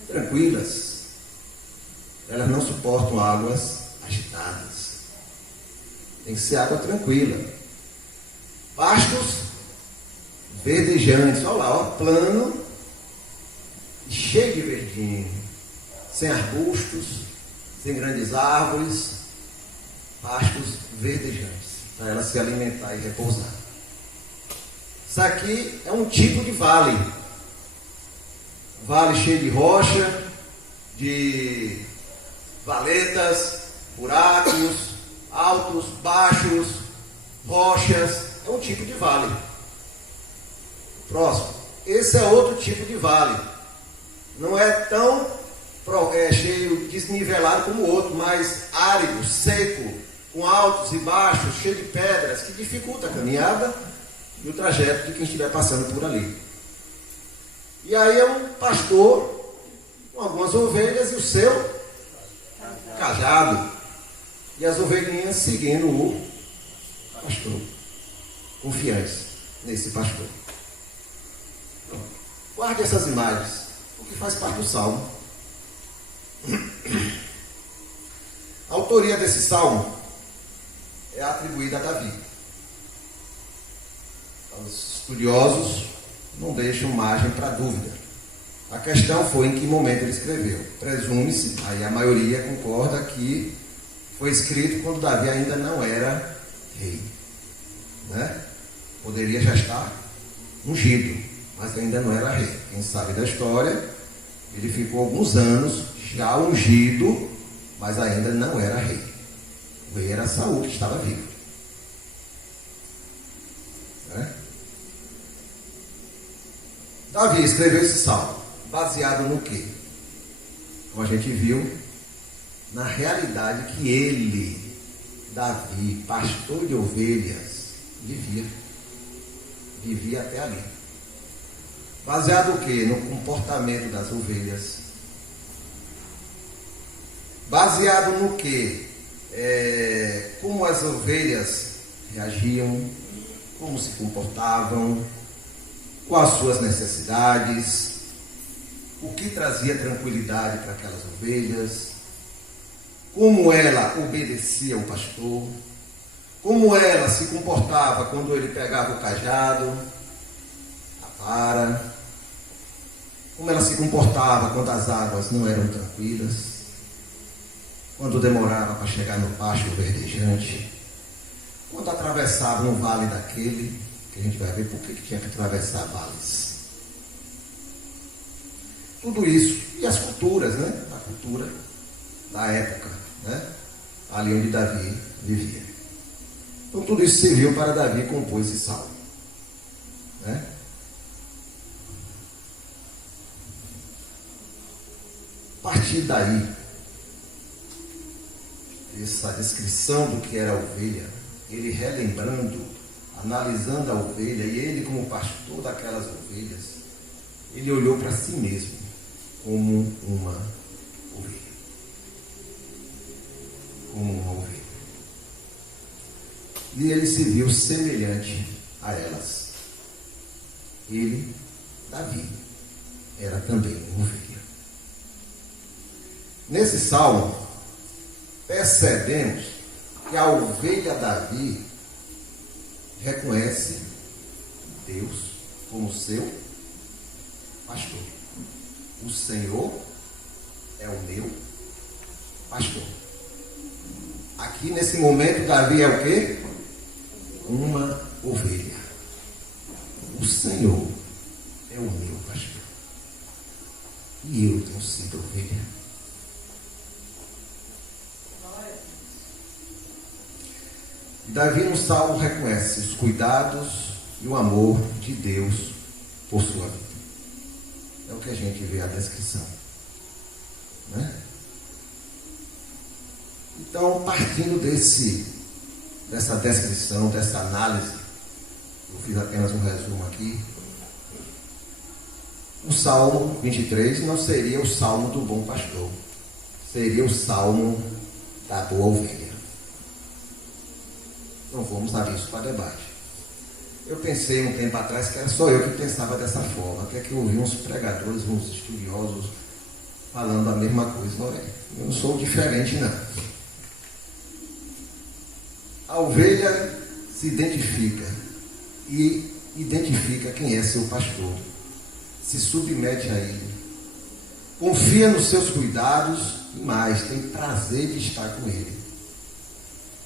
tranquilas. Elas não suportam águas agitadas. Tem que ser água tranquila. Pastos verdejantes. Olha lá, ó, plano, cheio de verdinho, sem arbustos, sem grandes árvores, pastos verdejantes, para ela se alimentar e repousar. Isso aqui é um tipo de vale. Vale cheio de rocha, de valetas, buracos, altos, baixos, rochas. É um tipo de vale. Próximo. Esse é outro tipo de vale. Não é tão cheio, desnivelado como o outro, mas árido, seco, com altos e baixos, cheio de pedras, que dificulta a caminhada e o trajeto de quem estiver passando por ali. E aí é um pastor com algumas ovelhas e o seu cajado. E as ovelhinhas seguindo o pastor. Confiança nesse pastor. Guarde essas imagens, porque faz parte do salmo. A autoria desse salmo é atribuída a Davi. Os estudiosos não deixam margem para dúvida. A questão foi em que momento ele escreveu. Presume-se, aí a maioria concorda que foi escrito quando Davi ainda não era rei, né? Poderia já estar ungido, mas ainda não era rei. Quem sabe da história, ele ficou alguns anos já ungido, mas ainda não era rei. O rei era Saul, que estava vivo, né? Davi escreveu esse salmo baseado no quê? Como a gente viu, na realidade que ele, Davi, pastor de ovelhas, vivia até ali. Baseado o quê? No comportamento das ovelhas. Baseado no quê? Como as ovelhas reagiam, como se comportavam, com as suas necessidades, o que trazia tranquilidade para aquelas ovelhas, como ela obedecia ao pastor, como ela se comportava quando ele pegava o cajado, a vara, como ela se comportava quando as águas não eram tranquilas, quando demorava para chegar no pasto verdejante, quando atravessava um vale daquele, que a gente vai ver por que tinha que atravessar vales. Tudo isso, e as culturas, né? A cultura da época, né? Ali onde Davi vivia. Então tudo isso serviu para Davi compor esse salmo, né? A partir daí, essa descrição do que era a ovelha, ele relembrando, analisando a ovelha, e ele como pastor daquelas ovelhas, ele olhou para si mesmo como uma ovelha. Como uma ovelha. E ele se viu semelhante a elas. Ele, Davi, era também uma ovelha. Nesse salmo, percebemos que a ovelha Davi reconhece Deus como seu pastor. O Senhor é o meu pastor. Aqui nesse momento Davi é o quê? Uma ovelha. O Senhor é o meu pastor. E eu tenho sido ovelha. Davi no salmo reconhece os cuidados e o amor de Deus por sua vida. É o que a gente vê a descrição, né? Então, partindo dessa descrição, dessa análise, eu fiz apenas um resumo aqui. O Salmo 23 não seria o Salmo do bom pastor, seria o Salmo da boa ovelha. Então vamos dar isso para debate. Eu pensei um tempo atrás que era só eu que pensava dessa forma, até que eu ouvi uns pregadores, uns estudiosos falando a mesma coisa. Não é? Eu não sou diferente, não. A ovelha se identifica e identifica quem é seu pastor, se submete a ele, confia nos seus cuidados e mais, tem prazer de estar com ele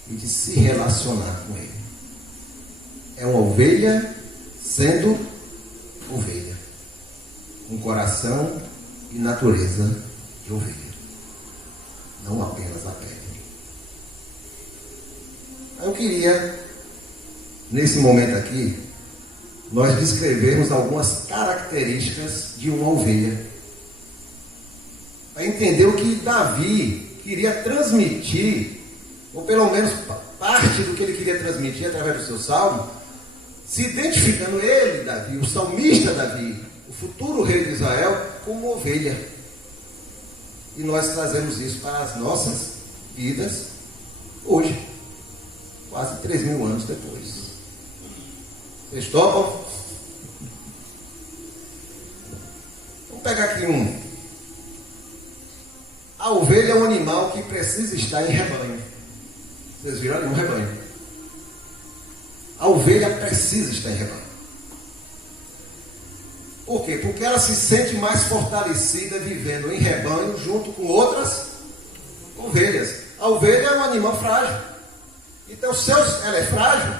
e de se relacionar com ele. É uma ovelha sendo ovelha, com coração e natureza de ovelha, não apenas a pele. Eu queria, nesse momento aqui, nós descrevermos algumas características de uma ovelha, para entender o que Davi queria transmitir, ou pelo menos parte do que ele queria transmitir através do seu salmo, se identificando ele, Davi, o salmista Davi, o futuro rei de Israel, como ovelha. E nós trazemos isso para as nossas vidas hoje, quase 3.000 anos depois. Vocês topam? Vamos pegar aqui um. A ovelha é um animal que precisa estar em rebanho. Vocês viram ali um rebanho? A ovelha precisa estar em rebanho. Por quê? Porque ela se sente mais fortalecida vivendo em rebanho junto com outras ovelhas. A ovelha é um animal frágil. Então, se ela é frágil,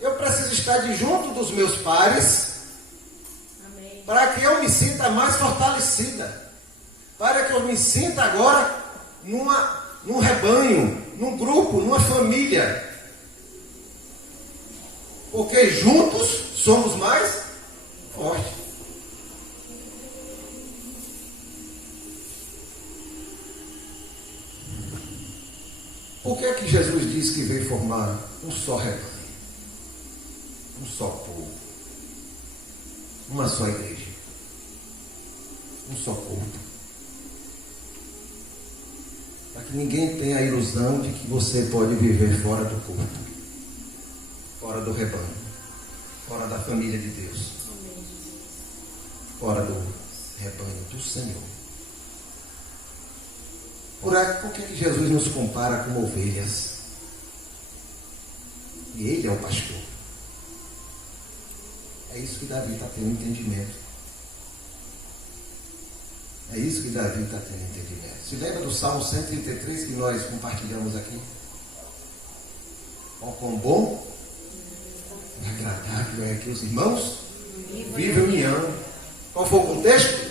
eu preciso estar junto dos meus pares. Amém. Para que eu me sinta mais fortalecida. Para que eu me sinta agora num rebanho, num grupo, numa família. Porque juntos somos mais fortes. Por que é que Jesus diz que veio formar um só rebanho? Um só povo? Uma só igreja? Um só corpo? Para que ninguém tenha a ilusão de que você pode viver fora do corpo, fora do rebanho, fora da família de Deus, fora do rebanho do Senhor. Por que Jesus nos compara como ovelhas? E Ele é o pastor. É isso que Davi está tendo entendimento. É isso que Davi está tendo entendimento. Se lembra do Salmo 133 que nós compartilhamos aqui? Ó, quão bom e agradável é que os irmãos vivam em união. Qual foi o contexto?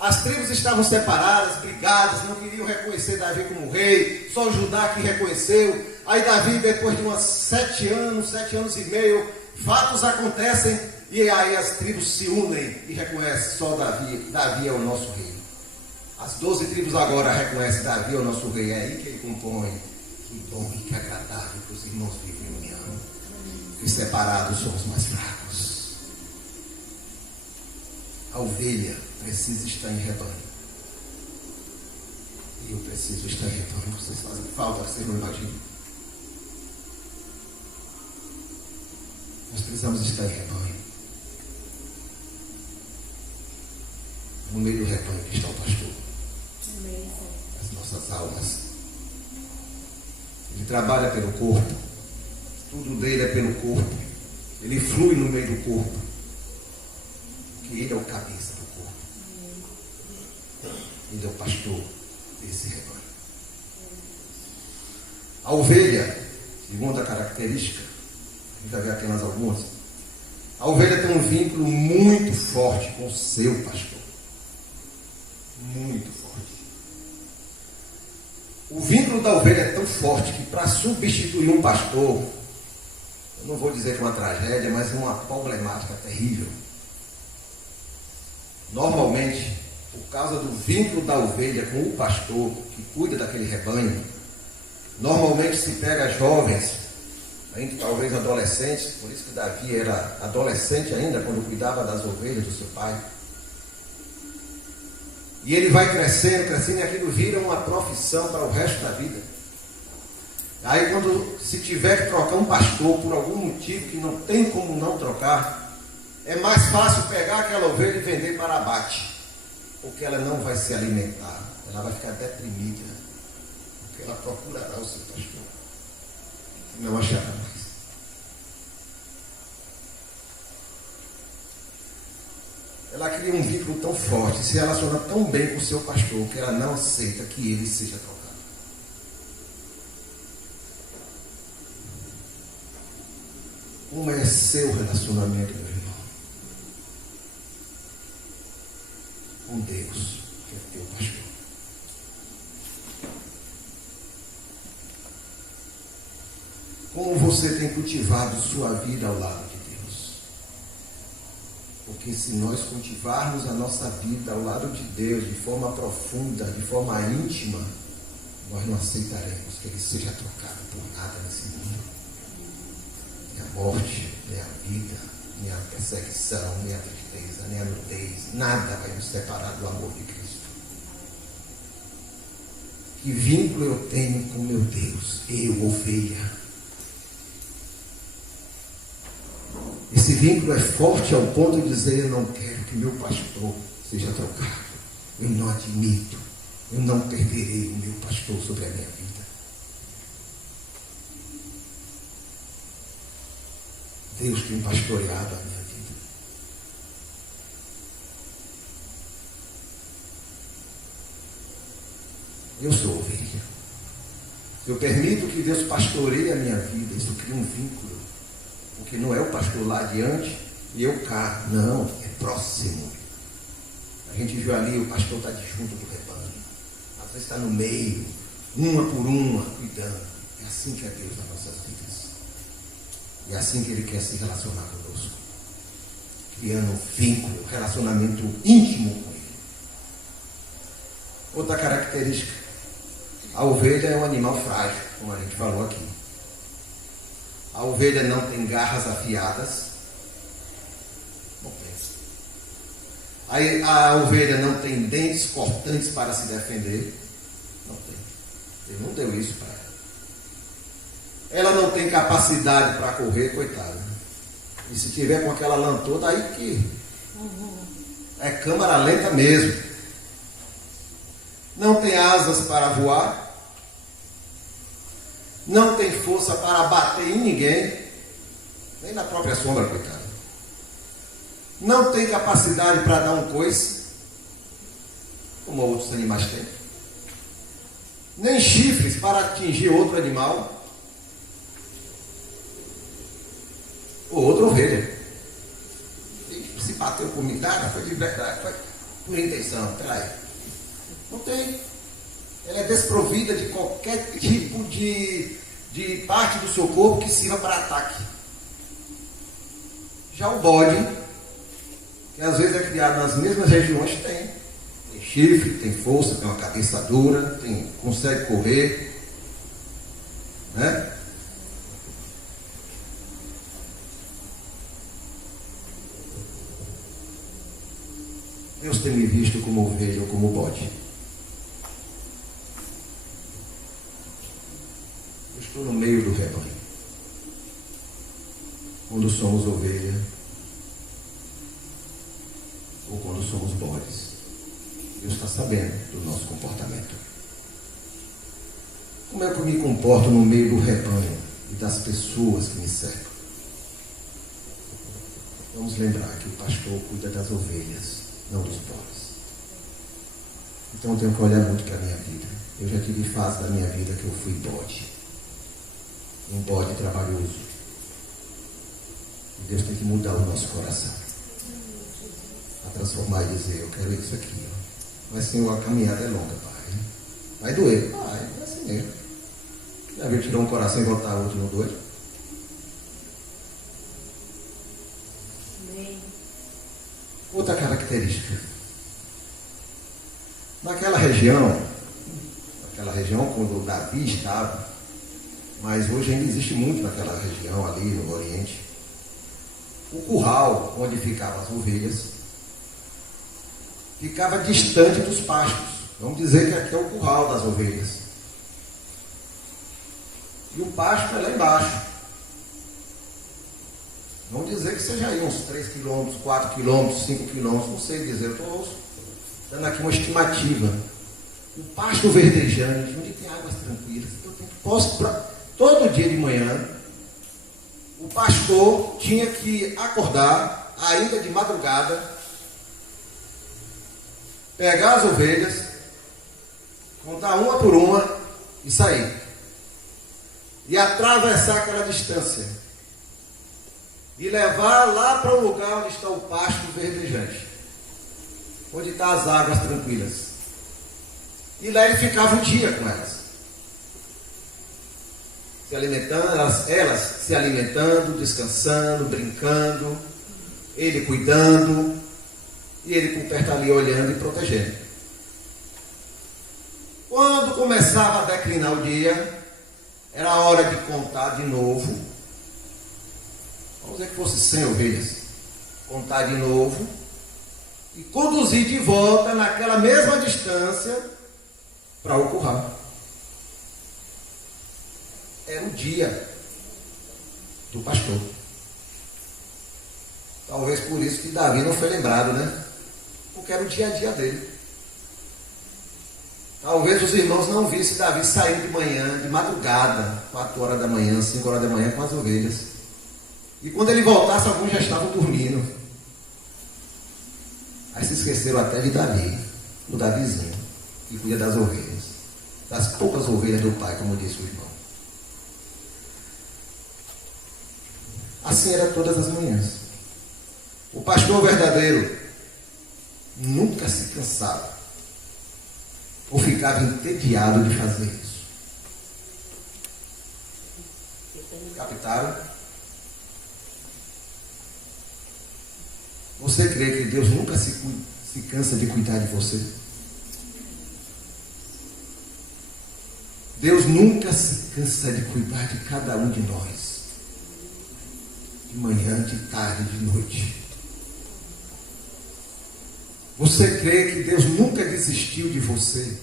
As tribos estavam separadas, brigadas, não queriam reconhecer Davi como rei, só Judá que reconheceu. Aí Davi, depois de uns 7 anos e meio, fatos acontecem, e aí as tribos se unem e reconhecem só Davi. Davi é o nosso rei. As 12 tribos agora reconhecem Davi é o nosso rei, é aí que ele compõe Que bom e que agradável que os irmãos vivem em união. Que separados somos mais fracos. A ovelha precisa estar em rebanho. E eu preciso estar em rebanho. Vocês fazem falta, vocês não imaginam. Nós precisamos estar em rebanho. No meio do rebanho que está o pastor. As nossas almas. Ele trabalha pelo corpo. Tudo dele é pelo corpo. Ele flui no meio do corpo. Porque ele é o cabeça do corpo. Ele é o pastor desse rebanho. A ovelha, segunda característica, a gente vai ver apenas algumas. A ovelha tem um vínculo muito forte com o seu pastor. Muito forte. O vínculo da ovelha é tão forte que para substituir um pastor, eu não vou dizer que é uma tragédia, mas é uma problemática terrível. Normalmente, por causa do vínculo da ovelha com o pastor que cuida daquele rebanho, normalmente se pega jovens, ainda talvez adolescentes, por isso que Davi era adolescente ainda quando cuidava das ovelhas do seu pai. E ele vai crescendo, crescendo, e aquilo vira uma profissão para o resto da vida. Aí quando se tiver que trocar um pastor por algum motivo que não tem como não trocar, é mais fácil pegar aquela ovelha e vender para abate. Porque ela não vai se alimentar, ela vai ficar deprimida. Porque ela procurará o seu pastor. Não achará mais. Ela cria um vínculo tão forte, se relaciona tão bem com o seu pastor, que ela não aceita que ele seja trocado. Como é seu relacionamento, meu irmão? Com Deus, que é teu pastor. Como você tem cultivado sua vida ao lado de Deus? Porque se nós cultivarmos a nossa vida ao lado de Deus de forma profunda, de forma íntima, nós não aceitaremos que Ele seja trocado por nada nesse mundo. Nem a morte, nem a vida, nem a perseguição, nem a tristeza, nem a nudez, nada vai nos separar do amor de Cristo. Que vínculo eu tenho com meu Deus? Eu, ovelha. Esse vínculo é forte ao ponto de dizer: eu não quero que meu pastor seja trocado. Eu não admito. Eu não perderei o meu pastor sobre a minha vida. Deus tem pastoreado a minha vida. Eu sou ovelha. Eu permito que Deus pastoreie a minha vida. Isso cria um vínculo. Porque não é o pastor lá adiante e eu cá. Não, é próximo. A gente viu ali, o pastor está junto do rebanho. Às vezes está no meio, uma por uma, cuidando. É assim que é Deus nas nossas vidas. E é assim que Ele quer se relacionar conosco. Criando um vínculo, um relacionamento íntimo com Ele. Outra característica. A ovelha é um animal frágil, como a gente falou aqui. A ovelha não tem garras afiadas. Não tem. A ovelha não tem dentes cortantes para se defender. Não tem. Ele não deu isso para ela. Ela não tem capacidade para correr, coitada. E se tiver com aquela lã toda, aí que é câmara lenta mesmo. Não tem asas para voar. Não tem força para bater em ninguém, nem na própria sombra, coitado. Não tem capacidade para dar um coice, como outros animais têm. Nem chifres para atingir outro animal, ou outra ovelha. E se bateu comigo, foi de verdade, foi por intenção, peraí. Não tem. Ela é desprovida de qualquer tipo de parte do seu corpo que sirva para ataque. Já o bode, que às vezes é criado nas mesmas regiões, tem chifre, tem força, tem uma cabeça dura, consegue correr. né? Deus tem me visto como ovelha ou como bode. Eu estou no meio do rebanho. Quando somos ovelha ou quando somos bodes. Deus está sabendo do nosso comportamento. Como é que eu me comporto no meio do rebanho e das pessoas que me cercam? Vamos lembrar que o pastor cuida das ovelhas, não dos bodes. Então eu tenho que olhar muito para a minha vida. Eu já tive fase da minha vida que eu fui bode. Um bode trabalhoso. E Deus tem que mudar o nosso coração. A transformar e dizer, eu quero isso aqui. Ó. Mas Senhor, a caminhada é longa, Pai. Vai doer. Vai, é assim mesmo. Já viu tirar um coração e botar outro no doido? Outra característica. Naquela região quando Davi estava, mas hoje ainda existe muito naquela região ali no Oriente, o curral onde ficavam as ovelhas ficava distante dos pastos. Vamos dizer que aqui é o curral das ovelhas. E o pasto é lá embaixo. Vamos dizer que seja aí uns 3 quilômetros, 4 quilômetros, 5 quilômetros, não sei dizer, eu estou dando aqui uma estimativa. O pasto verdejante, onde tem águas tranquilas. Todo dia de manhã, o pastor tinha que acordar, ainda de madrugada, pegar as ovelhas, contar uma por uma e sair. E atravessar aquela distância. E levar lá para o lugar onde está o pasto verdejante. Onde estão as águas tranquilas. E lá ele ficava um dia com elas. Se alimentando, elas se alimentando, descansando, brincando. Ele cuidando. E ele por perto ali olhando e protegendo. Quando começava a declinar o dia, era a hora de contar de novo. Vamos dizer que fosse 100 ovelhas. Contar de novo. E conduzir de volta naquela mesma distância para o curral. Era o dia do pastor. Talvez por isso que Davi não foi lembrado, né? Porque era o dia a dia dele. Talvez os irmãos não vissem Davi saindo de manhã, de madrugada, 4 horas da manhã, 5 horas da manhã com as ovelhas. E quando ele voltasse, alguns já estavam dormindo. Aí se esqueceram até de Davi, o Davizinho, que cuida das ovelhas. Das poucas ovelhas do pai, como disse o irmão. Assim era todas as manhãs. O pastor verdadeiro nunca se cansava ou ficava entediado de fazer isso. Captaram? Você crê que Deus nunca se cansa de cuidar de você? Deus nunca se cansa de cuidar de cada um de nós. De manhã, de tarde, de noite. Você crê que Deus nunca desistiu de você?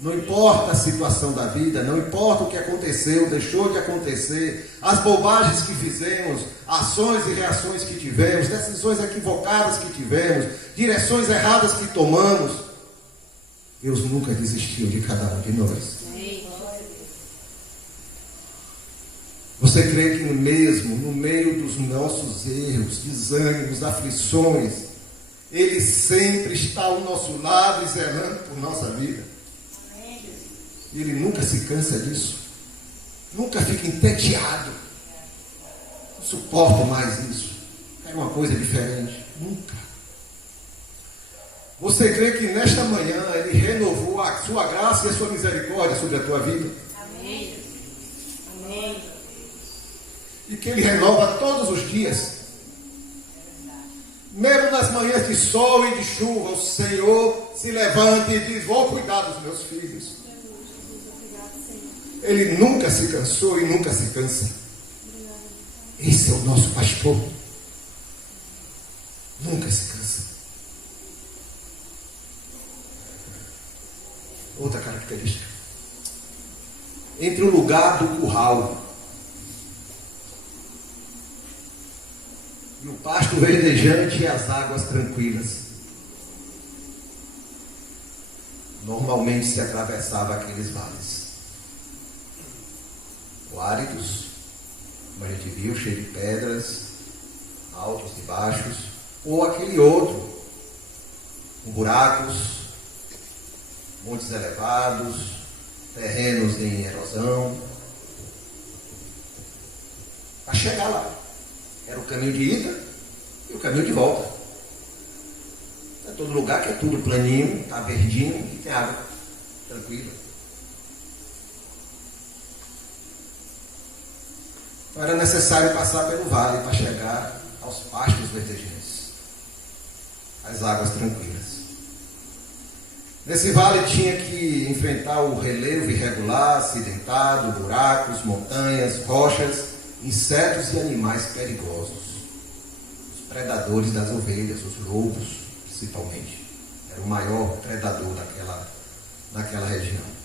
Não importa a situação da vida, não importa o que aconteceu, deixou de acontecer, as bobagens que fizemos, ações e reações que tivemos, decisões equivocadas que tivemos, direções erradas que tomamos. Deus nunca desistiu de cada um de nós. Você crê que mesmo no meio dos nossos erros, desânimos, aflições, Ele sempre está ao nosso lado e zelando por nossa vida? E Ele nunca se cansa disso. Nunca fica entediado. Não suporto mais isso. Quero uma coisa diferente. Nunca. Você crê que nesta manhã Ele renovou a sua graça e a sua misericórdia sobre a tua vida? Amém. Amém. E que Ele renova todos os dias. Mesmo nas manhãs de sol e de chuva, o Senhor se levanta e diz: vou cuidar dos meus filhos. Ele nunca se cansou e nunca se cansa. Esse é o nosso pastor. Nunca se cansa. Outra característica. Entre o lugar do curral e o pasto verdejante e as águas tranquilas, normalmente se atravessava aqueles vales. Ou áridos, como a gente viu, cheio de pedras, altos e baixos, ou aquele outro, com buracos, montes elevados, terrenos em erosão. Para chegar lá, era o caminho de ida e o caminho de volta. É todo lugar que é tudo planinho, está verdinho e tem água tranquila. Então era necessário passar pelo vale para chegar aos pastos verdejantes, às águas tranquilas. Nesse vale tinha que enfrentar o relevo irregular, acidentado, buracos, montanhas, rochas, insetos e animais perigosos. Os predadores das ovelhas, os lobos, principalmente. Era o maior predador daquela região.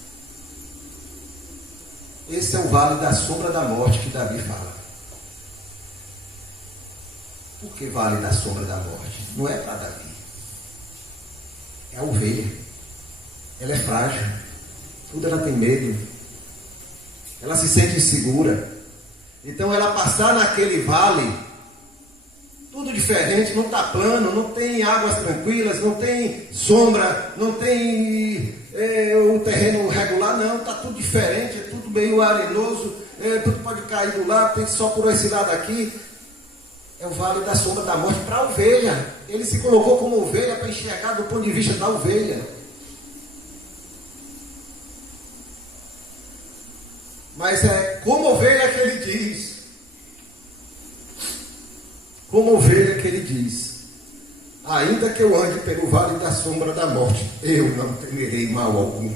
Esse é o vale da sombra da morte que Davi fala. Por que vale da sombra da morte? Não é para Davi. É a ovelha. Ela é frágil. Tudo ela tem medo. Ela se sente insegura. Então ela passar naquele vale, tudo diferente, não está plano, não tem águas tranquilas, não tem sombra, não tem um terreno regular, não, está tudo diferente, é tudo meio arenoso, tudo pode cair do lado, tem só por esse lado aqui. É o vale da sombra da morte para a ovelha. Ele se colocou como ovelha para enxergar do ponto de vista da ovelha. Mas é como ovelha que ele diz. Como ovelha que ele diz. Ainda que eu ande pelo vale da sombra da morte, eu não temerei mal algum.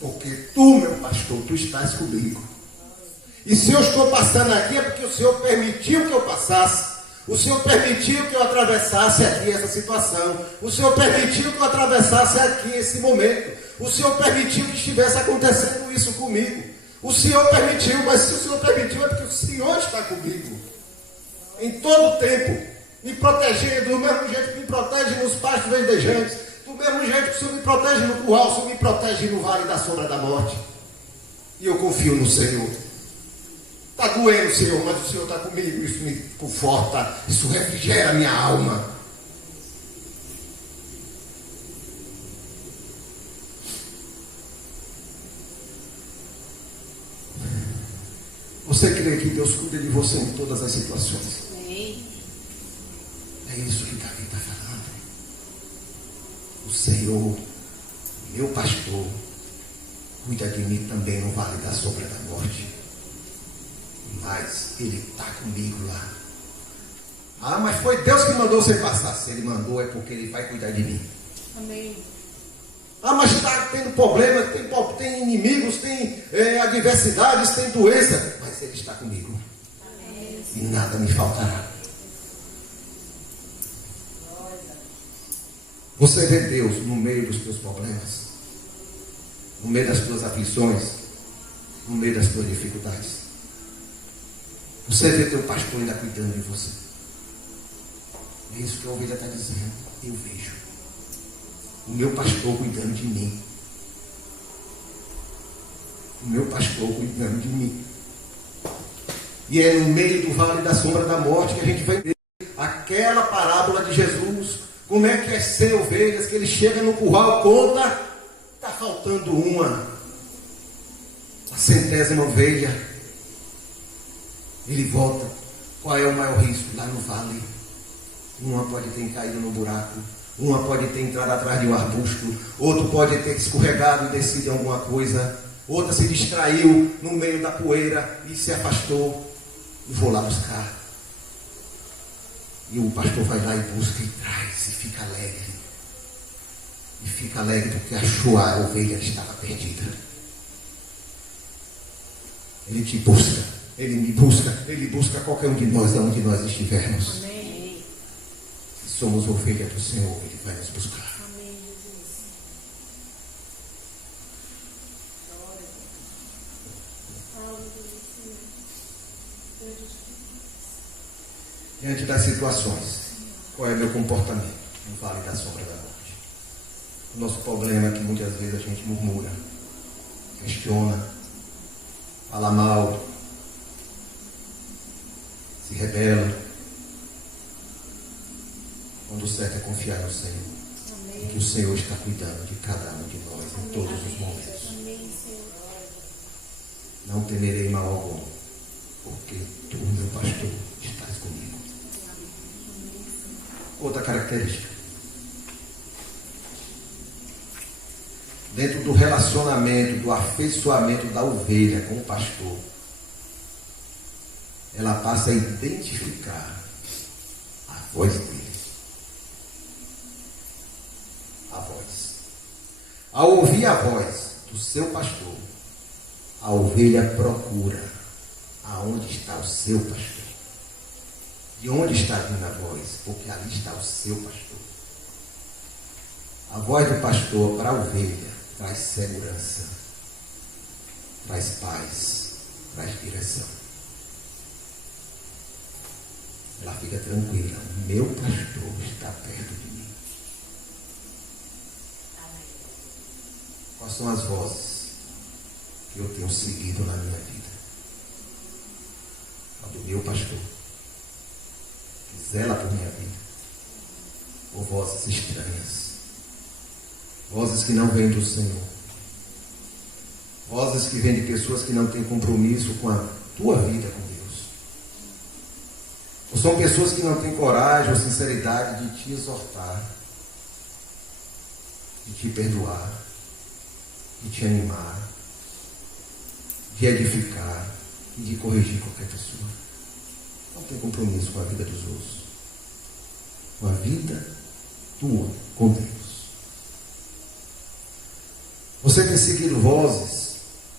Porque tu, meu pastor, tu estás comigo. E se eu estou passando aqui é porque o Senhor permitiu que eu passasse. O Senhor permitiu que eu atravessasse aqui essa situação. O Senhor permitiu que eu atravessasse aqui esse momento. O Senhor permitiu que estivesse acontecendo isso comigo. O Senhor permitiu, mas se o Senhor permitiu é porque o Senhor está comigo. Em todo o tempo, me protegendo, do mesmo jeito que me protege nos pastos verdejantes, do mesmo jeito que o Senhor me protege no curral, o Senhor me protege no vale da sombra da morte. E eu confio no Senhor. Está doendo, Senhor, mas o Senhor está comigo, isso me conforta, isso refrigera a minha alma. Você crê que Deus cuida de você em todas as situações? Amém. É isso que Davi está falando. O Senhor, meu pastor, cuida de mim também no vale da sombra da morte. Mas Ele está comigo lá. Ah, mas foi Deus que mandou você passar. Se Ele mandou é porque Ele vai cuidar de mim. Amém. Ah, mas está tendo problemas, tem inimigos, tem adversidades, tem doença. Mas Ele está comigo. Amém. E nada me faltará. Você vê Deus no meio dos teus problemas, no meio das tuas aflições, no meio das tuas dificuldades. Você vê teu pastor ainda cuidando de você. É isso que a ovelha está dizendo. Eu vejo o meu pastor cuidando de mim. O meu pastor cuidando de mim. E é no meio do vale da sombra da morte que a gente vai ver aquela parábola de Jesus. Como é que é 100 ovelhas, que ele chega no curral, conta, está faltando uma. A 100ª ovelha. Ele volta. Qual é o maior risco? Lá no vale. Uma pode ter caído no buraco. Uma pode ter entrado atrás de um arbusto. Outro pode ter escorregado e descido em alguma coisa. Outra se distraiu no meio da poeira e se afastou. E vou lá buscar. E o pastor vai lá e busca e traz. E fica alegre. E fica alegre porque achou a ovelha que estava perdida. Ele te busca, Ele me busca, Ele busca qualquer um de nós, onde nós estivermos. Amém. Se somos ovelha do Senhor, Ele vai nos buscar. Amém, Jesus. Diante das situações, qual é o meu comportamento no vale da sombra da morte? O nosso problema é que muitas vezes a gente murmura, questiona, fala mal, se rebela. Quando o certo é confiar no Senhor. E que o Senhor está cuidando de cada um de nós em todos os momentos. Não temerei mal algum, porque tu, meu pastor, estás comigo. Outra característica. Dentro do relacionamento, do afeiçoamento da ovelha com o pastor, ela passa a identificar a voz dele. A voz. Ao ouvir a voz do seu pastor, a ovelha procura aonde está o seu pastor. De onde está vindo a voz? Porque ali está o seu pastor. A voz do pastor para a ovelha traz segurança, traz paz, traz direção. Ela fica tranquila. Meu pastor está perto de mim. Quais são as vozes que eu tenho seguido na minha vida? A do meu pastor, que zela por minha vida. Ou vozes estranhas, vozes que não vêm do Senhor, vozes que vêm de pessoas que não têm compromisso com a tua vida com Deus. Ou são pessoas que não têm coragem ou sinceridade de te exortar, de te perdoar, de te animar, de edificar e de corrigir qualquer pessoa. Não tem compromisso com a vida dos outros, com a vida tua com Deus. Você tem seguido vozes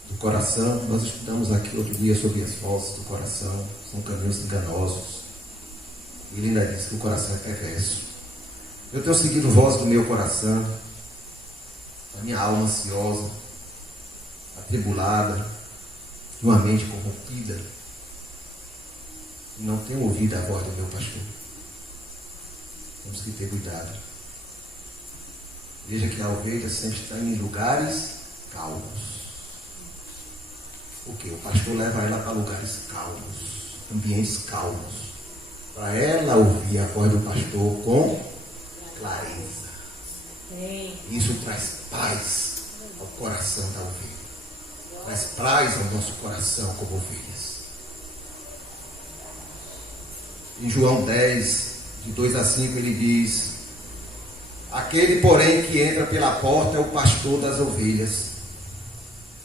do coração? Nós estudamos aqui outro dia sobre as vozes do coração, são caminhos enganosos. E ele ainda diz que o coração é perverso. Eu tenho seguido vozes do meu coração, da minha alma ansiosa, atribulada, de uma mente corrompida, e não tenho ouvido a voz do meu pastor. Temos que ter cuidado. Veja que a ovelha sempre está em lugares calmos. Porque o pastor leva ela para lugares calmos, ambientes calmos, para ela ouvir a voz do pastor com clareza. Isso traz paz ao coração da ovelha. Traz paz ao nosso coração como ovelhas. Em João 10, de 2 a 5, ele diz: aquele, porém, que entra pela porta é o pastor das ovelhas.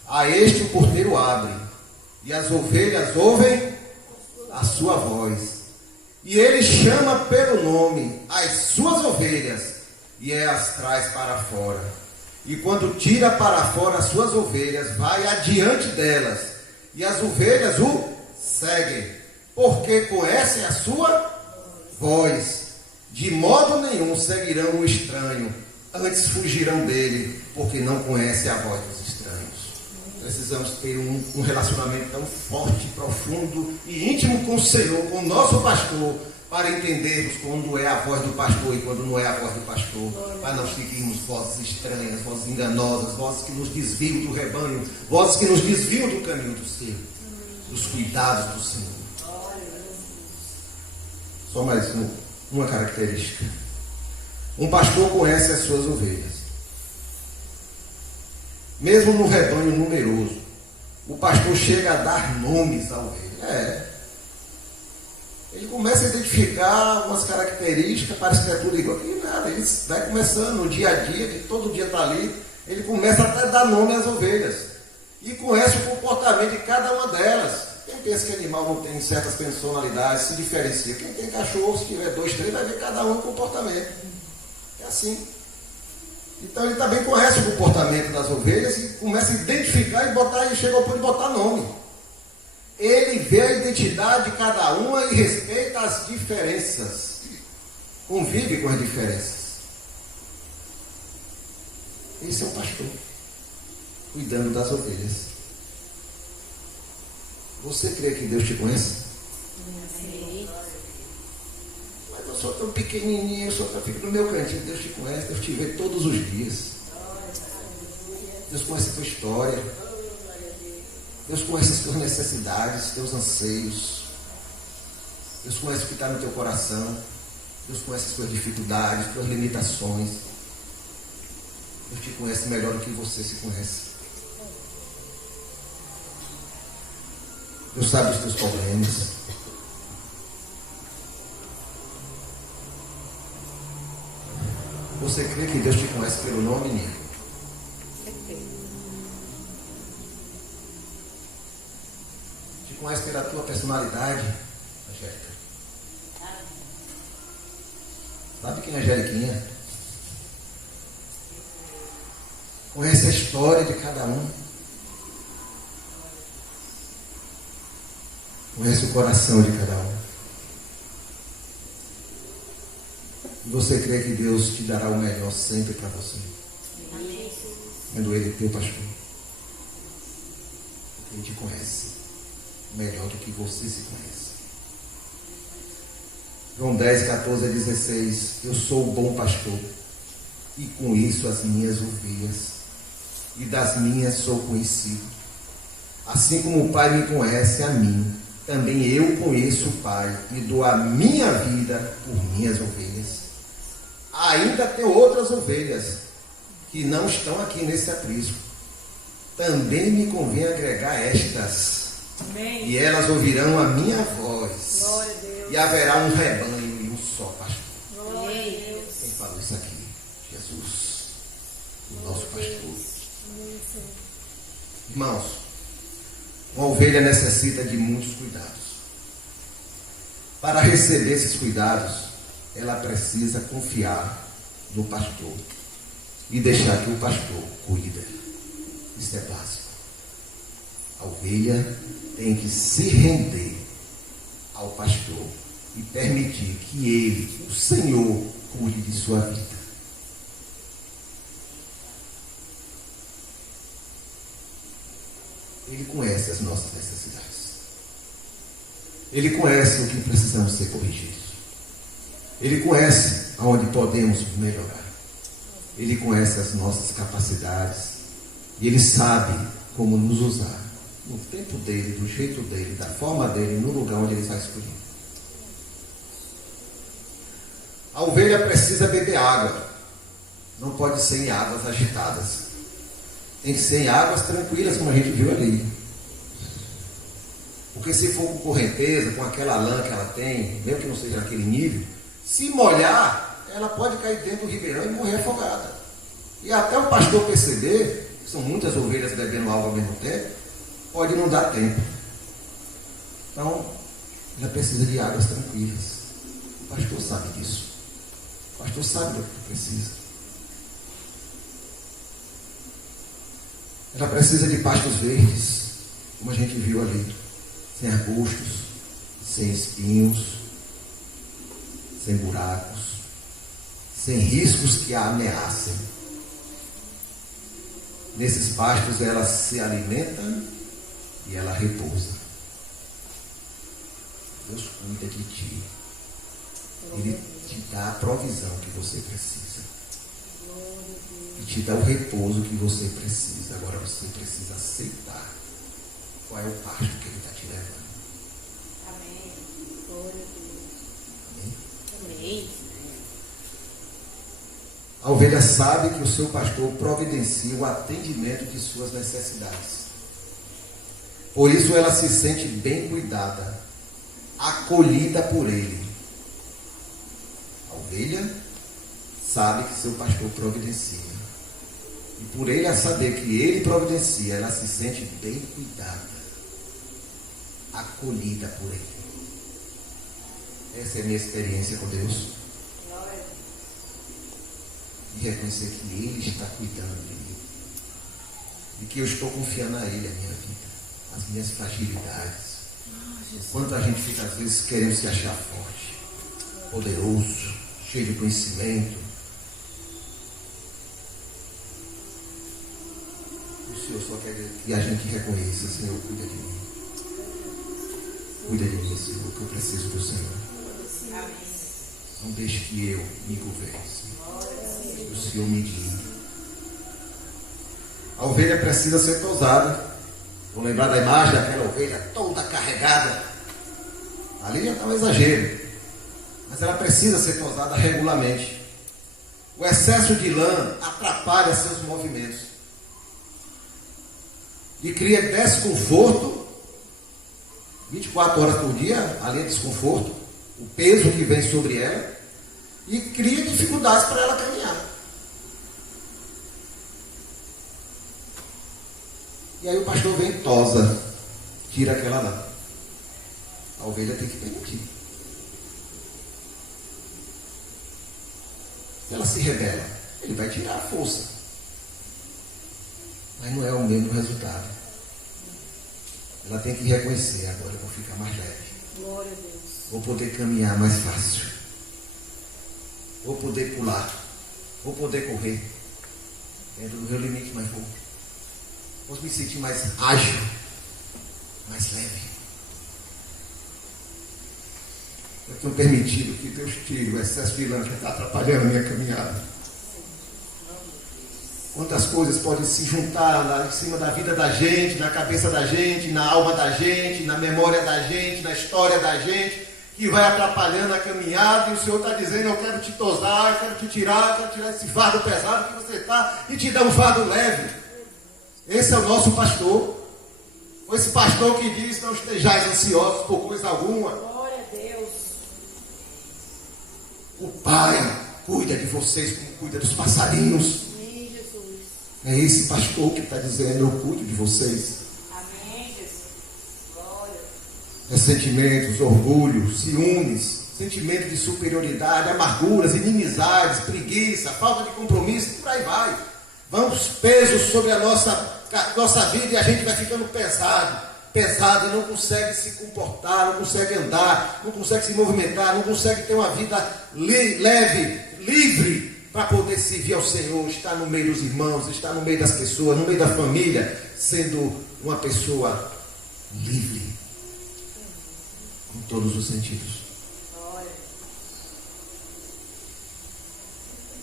A este o porteiro abre, e as ovelhas ouvem a sua voz. E ele chama pelo nome as suas ovelhas, e as traz para fora. E quando tira para fora as suas ovelhas, vai adiante delas, e as ovelhas o seguem, porque conhecem a sua voz. De modo nenhum seguirão o estranho, antes fugirão dele, porque não conhecem a voz dos estranhos. Precisamos ter um relacionamento tão forte, profundo e íntimo com o Senhor, com o nosso pastor, para entendermos quando é a voz do pastor e quando não é a voz do pastor, para não seguirmos vozes estranhas, vozes enganosas, vozes que nos desviam do rebanho, vozes que nos desviam do caminho do Senhor, dos cuidados do Senhor. Só mais uma característica. Um pastor conhece as suas ovelhas. Mesmo no rebanho numeroso, o pastor chega a dar nomes à ovelha. Ele começa a identificar umas características, parece que é tudo igual. E nada, ele vai começando no dia a dia, que todo dia está ali, ele começa até a dar nome às ovelhas. E conhece o comportamento de cada uma delas. Quem pensa que animal não tem certas personalidades, se diferencia. Quem tem cachorro, se tiver 2, 3, vai ver cada um o comportamento. É assim. Então ele também conhece o comportamento das ovelhas e começa a identificar e botar, e chega ao ponto de botar nome. Ele vê a identidade de cada uma e respeita as diferenças. Convive com as diferenças. Esse é o pastor, cuidando das ovelhas. Você crê que Deus te conhece? Sim. Mas eu sou tão pequenininho, eu só fico no meu cantinho. Deus te conhece, Deus te vê todos os dias. Deus conhece a tua história. Deus conhece as tuas necessidades, teus anseios. Deus conhece o que está no teu coração. Deus conhece as tuas dificuldades, as tuas limitações. Deus te conhece melhor do que você se conhece. Deus sabe os teus problemas. Você crê que Deus te conhece pelo nome, Nico? Te conhece pela tua personalidade, Angélica? Sabe quem é a Angeliquinha? Conhece a história de cada um. Conhece o coração de cada um. E você crê que Deus te dará o melhor sempre para você? Sendo Ele teu pastor. Porque Ele te conhece melhor do que você se conhece. João 10, 14 a 16. Eu sou o bom pastor, e com isso as minhas ovelhas, e das minhas sou conhecido. Assim como o Pai me conhece a mim, também eu conheço o Pai e dou a minha vida por minhas ovelhas. Ainda tem outras ovelhas que não estão aqui nesse aprisco. Também me convém agregar estas. Amém. E elas ouvirão a minha voz. Glória a Deus. E haverá um rebanho e um só pastor. Glória a Deus. Quem falou isso aqui? Jesus, o nosso pastor. Irmãos, uma ovelha necessita de muitos cuidados. Para receber esses cuidados, ela precisa confiar no pastor e deixar que o pastor cuide dela. Isso é básico. A ovelha tem que se render ao pastor e permitir que ele, o Senhor, cuide de sua vida. Ele conhece as nossas necessidades. Ele conhece o que precisamos ser corrigidos. Ele conhece aonde podemos melhorar. Ele conhece as nossas capacidades. E Ele sabe como nos usar. No tempo dele, do jeito dele, da forma dele, no lugar onde Ele vai escolher. A ovelha precisa beber água. Não pode ser em águas agitadas. Tem que ser em águas tranquilas, como a gente viu ali. Porque se for com correnteza, com aquela lã que ela tem, mesmo que não seja naquele nível, se molhar, ela pode cair dentro do ribeirão e morrer afogada. E até o pastor perceber, que são muitas ovelhas bebendo água ao mesmo tempo, pode não dar tempo. Então, ela precisa de águas tranquilas. O pastor sabe disso. O pastor sabe do que precisa. Ela precisa de pastos verdes, como a gente viu ali, sem arbustos, sem espinhos, sem buracos, sem riscos que a ameacem. Nesses pastos ela se alimenta e ela repousa. Deus cuida de ti. Ele te dá a provisão que você precisa. E te dá o repouso que você precisa. Agora você precisa aceitar qual é o pasto que Ele está te levando. Amém. Glória a Deus. Amém? Amém. A ovelha sabe que o seu pastor providencia o atendimento de suas necessidades. Por isso ela se sente bem cuidada, acolhida por Ele. A ovelha sabe que seu pastor providencia. E por ele a saber que Ele providencia, ela se sente bem cuidada, acolhida por Ele. Essa é a minha experiência com Deus. E reconhecer que Ele está cuidando de mim. E que eu estou confiando a Ele a minha vida, as minhas fragilidades, Quanto a gente fica, às vezes, querendo se achar forte, poderoso, cheio de conhecimento. O Senhor só quer que a gente reconheça: Senhor, cuida de mim. Cuida de mim, Senhor, que eu preciso do Senhor. Não deixe que eu me governe, Senhor. Que o Senhor me guie. A ovelha precisa ser tosada. Vou lembrar da imagem daquela ovelha toda carregada. Ali já está um exagero. Mas ela precisa ser tosada regularmente. O excesso de lã atrapalha seus movimentos. E cria desconforto. 24 horas por dia, ali é desconforto. O peso que vem sobre ela. E cria dificuldades para ela caminhar. E aí o pastor vem e tosa, tira aquela lã. A ovelha tem que permitir. Se ela se rebela, ele vai tirar a força. Mas não é o mesmo resultado. Ela tem que reconhecer: agora eu vou ficar mais leve. Glória a Deus. Vou poder caminhar mais fácil. Vou poder pular. Vou poder correr. Dentro do meu limite, mas vou me sentir mais ágil, mais leve. Eu tenho permitido que Deus tire o excesso de lã que está atrapalhando a minha caminhada. Quantas coisas podem se juntar lá em cima da vida da gente, na cabeça da gente, na alma da gente, na memória da gente, na história da gente, que vai atrapalhando a caminhada, e o Senhor está dizendo: eu quero te tosar, eu quero te tirar, eu quero tirar esse fardo pesado que você está e te dar um fardo leve. Esse é o nosso pastor. Foi esse pastor que diz: não estejais ansiosos por coisa alguma. Glória a Deus. O Pai cuida de vocês como cuida dos passarinhos. Amém, Jesus. É esse pastor que está dizendo: eu cuido de vocês. Amém, Jesus. Glória. Ressentimentos, orgulho, ciúmes, sentimento de superioridade, amarguras, inimizades, preguiça, falta de compromisso, por aí vai. Vamos pesos sobre a nossa vida e a gente vai ficando pesado e não consegue se comportar, não consegue andar, não consegue se movimentar, não consegue ter uma vida leve, livre, para poder servir ao Senhor, estar no meio dos irmãos, estar no meio das pessoas, no meio da família, sendo uma pessoa livre, em todos os sentidos.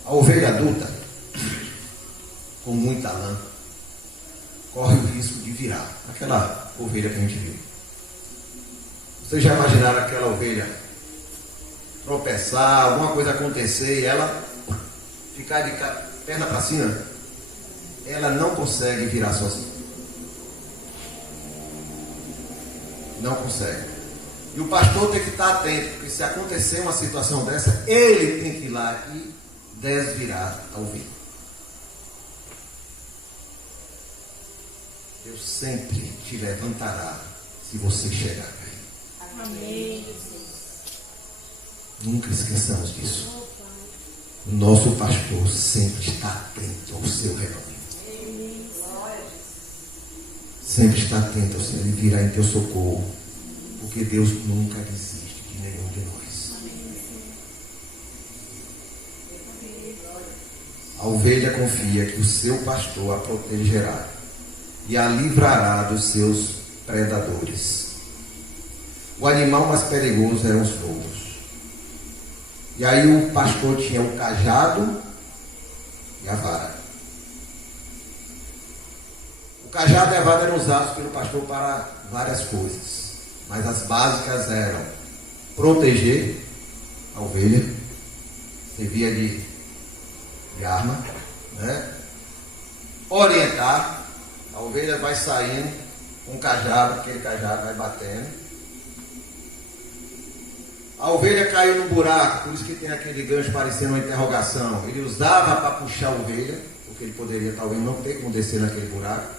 A ovelha adulta, com muita lã, corre o risco de virar aquela ovelha que a gente viu. Vocês já imaginaram aquela ovelha tropeçar, alguma coisa acontecer e ela ficar de perna para cima? Ela não consegue virar sozinha. Não consegue. E o pastor tem que estar atento, porque se acontecer uma situação dessa, ele tem que ir lá e desvirar a ovelha. Deus sempre te levantará se você chegar a cair. Amém, Jesus. Nunca esqueçamos disso. O nosso pastor sempre está atento ao seu rebanho. Sempre está atento ao Senhor. Ele virá em teu socorro. Porque Deus nunca desiste de nenhum de nós. A ovelha confia que o seu pastor a protegerá e a livrará dos seus predadores. O animal mais perigoso eram os lobos. E aí o pastor tinha o cajado e a vara. O cajado e a vara eram usados pelo pastor para várias coisas, mas as básicas eram proteger a ovelha, servia de arma, né? Orientar. A ovelha vai saindo com o cajado, aquele cajado vai batendo. A ovelha caiu no buraco, por isso que tem aquele gancho parecendo uma interrogação. Ele usava para puxar a ovelha, porque ele poderia talvez não ter como descer naquele buraco,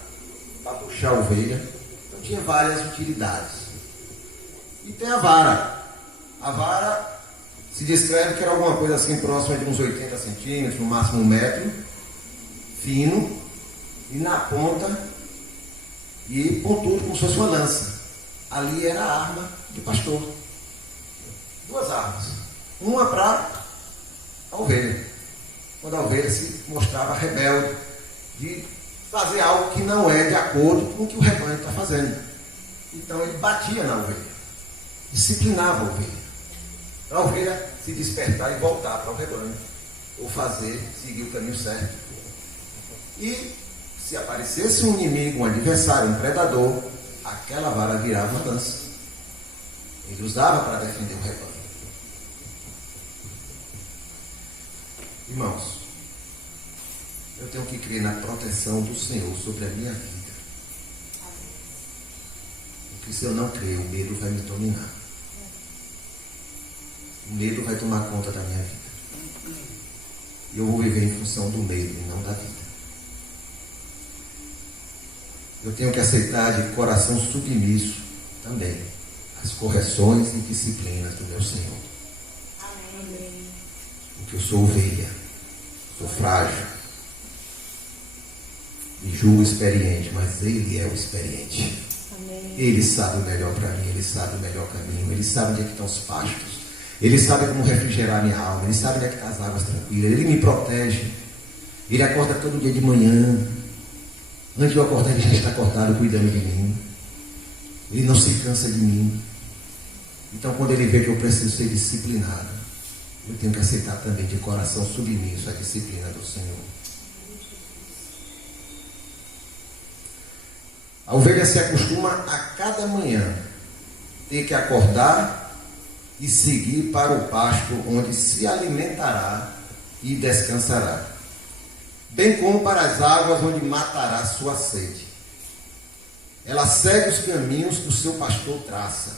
para puxar a ovelha. Então tinha várias utilidades. E tem a vara. A vara se descreve que era alguma coisa assim próxima de uns 80 centímetros, no máximo 1 metro, fino, e na ponta, e pontudo como se fosse uma lança. ali era a arma do pastor. 2 armas. Uma para a ovelha. Quando a ovelha se mostrava rebelde, de fazer algo que não é de acordo com o que o rebanho está fazendo. Então ele batia na ovelha, disciplinava a ovelha, para a ovelha se despertar e voltar para o rebanho, ou seguir o caminho certo. E se aparecesse um inimigo, um adversário, um predador, aquela vara virava uma lança. Ele usava para defender o rebanho. Irmãos, eu tenho que crer na proteção do Senhor sobre a minha vida. Porque se eu não crer, o medo vai me dominar. O medo vai tomar conta da minha vida. E eu vou viver em função do medo e não da vida. Eu tenho que aceitar de coração submisso também as correções e disciplinas do meu Senhor. Amém. Porque eu sou ovelha, sou frágil, me julgo experiente, mas Ele é o experiente. Amém. Ele sabe o melhor para mim, Ele sabe o melhor caminho, Ele sabe onde é que estão os pastos, Ele sabe como refrigerar minha alma, Ele sabe onde é que estão as águas tranquilas, Ele me protege, Ele acorda todo dia de manhã. Antes de eu acordar, Ele já está acordado cuidando de mim. Ele não se cansa de mim. Então, quando Ele vê que eu preciso ser disciplinado, eu tenho que aceitar também de coração submisso a disciplina do Senhor. A ovelha se acostuma a cada manhã ter que acordar e seguir para o pasto onde se alimentará e descansará, bem como para as águas onde matará sua sede. Ela segue os caminhos que o seu pastor traça.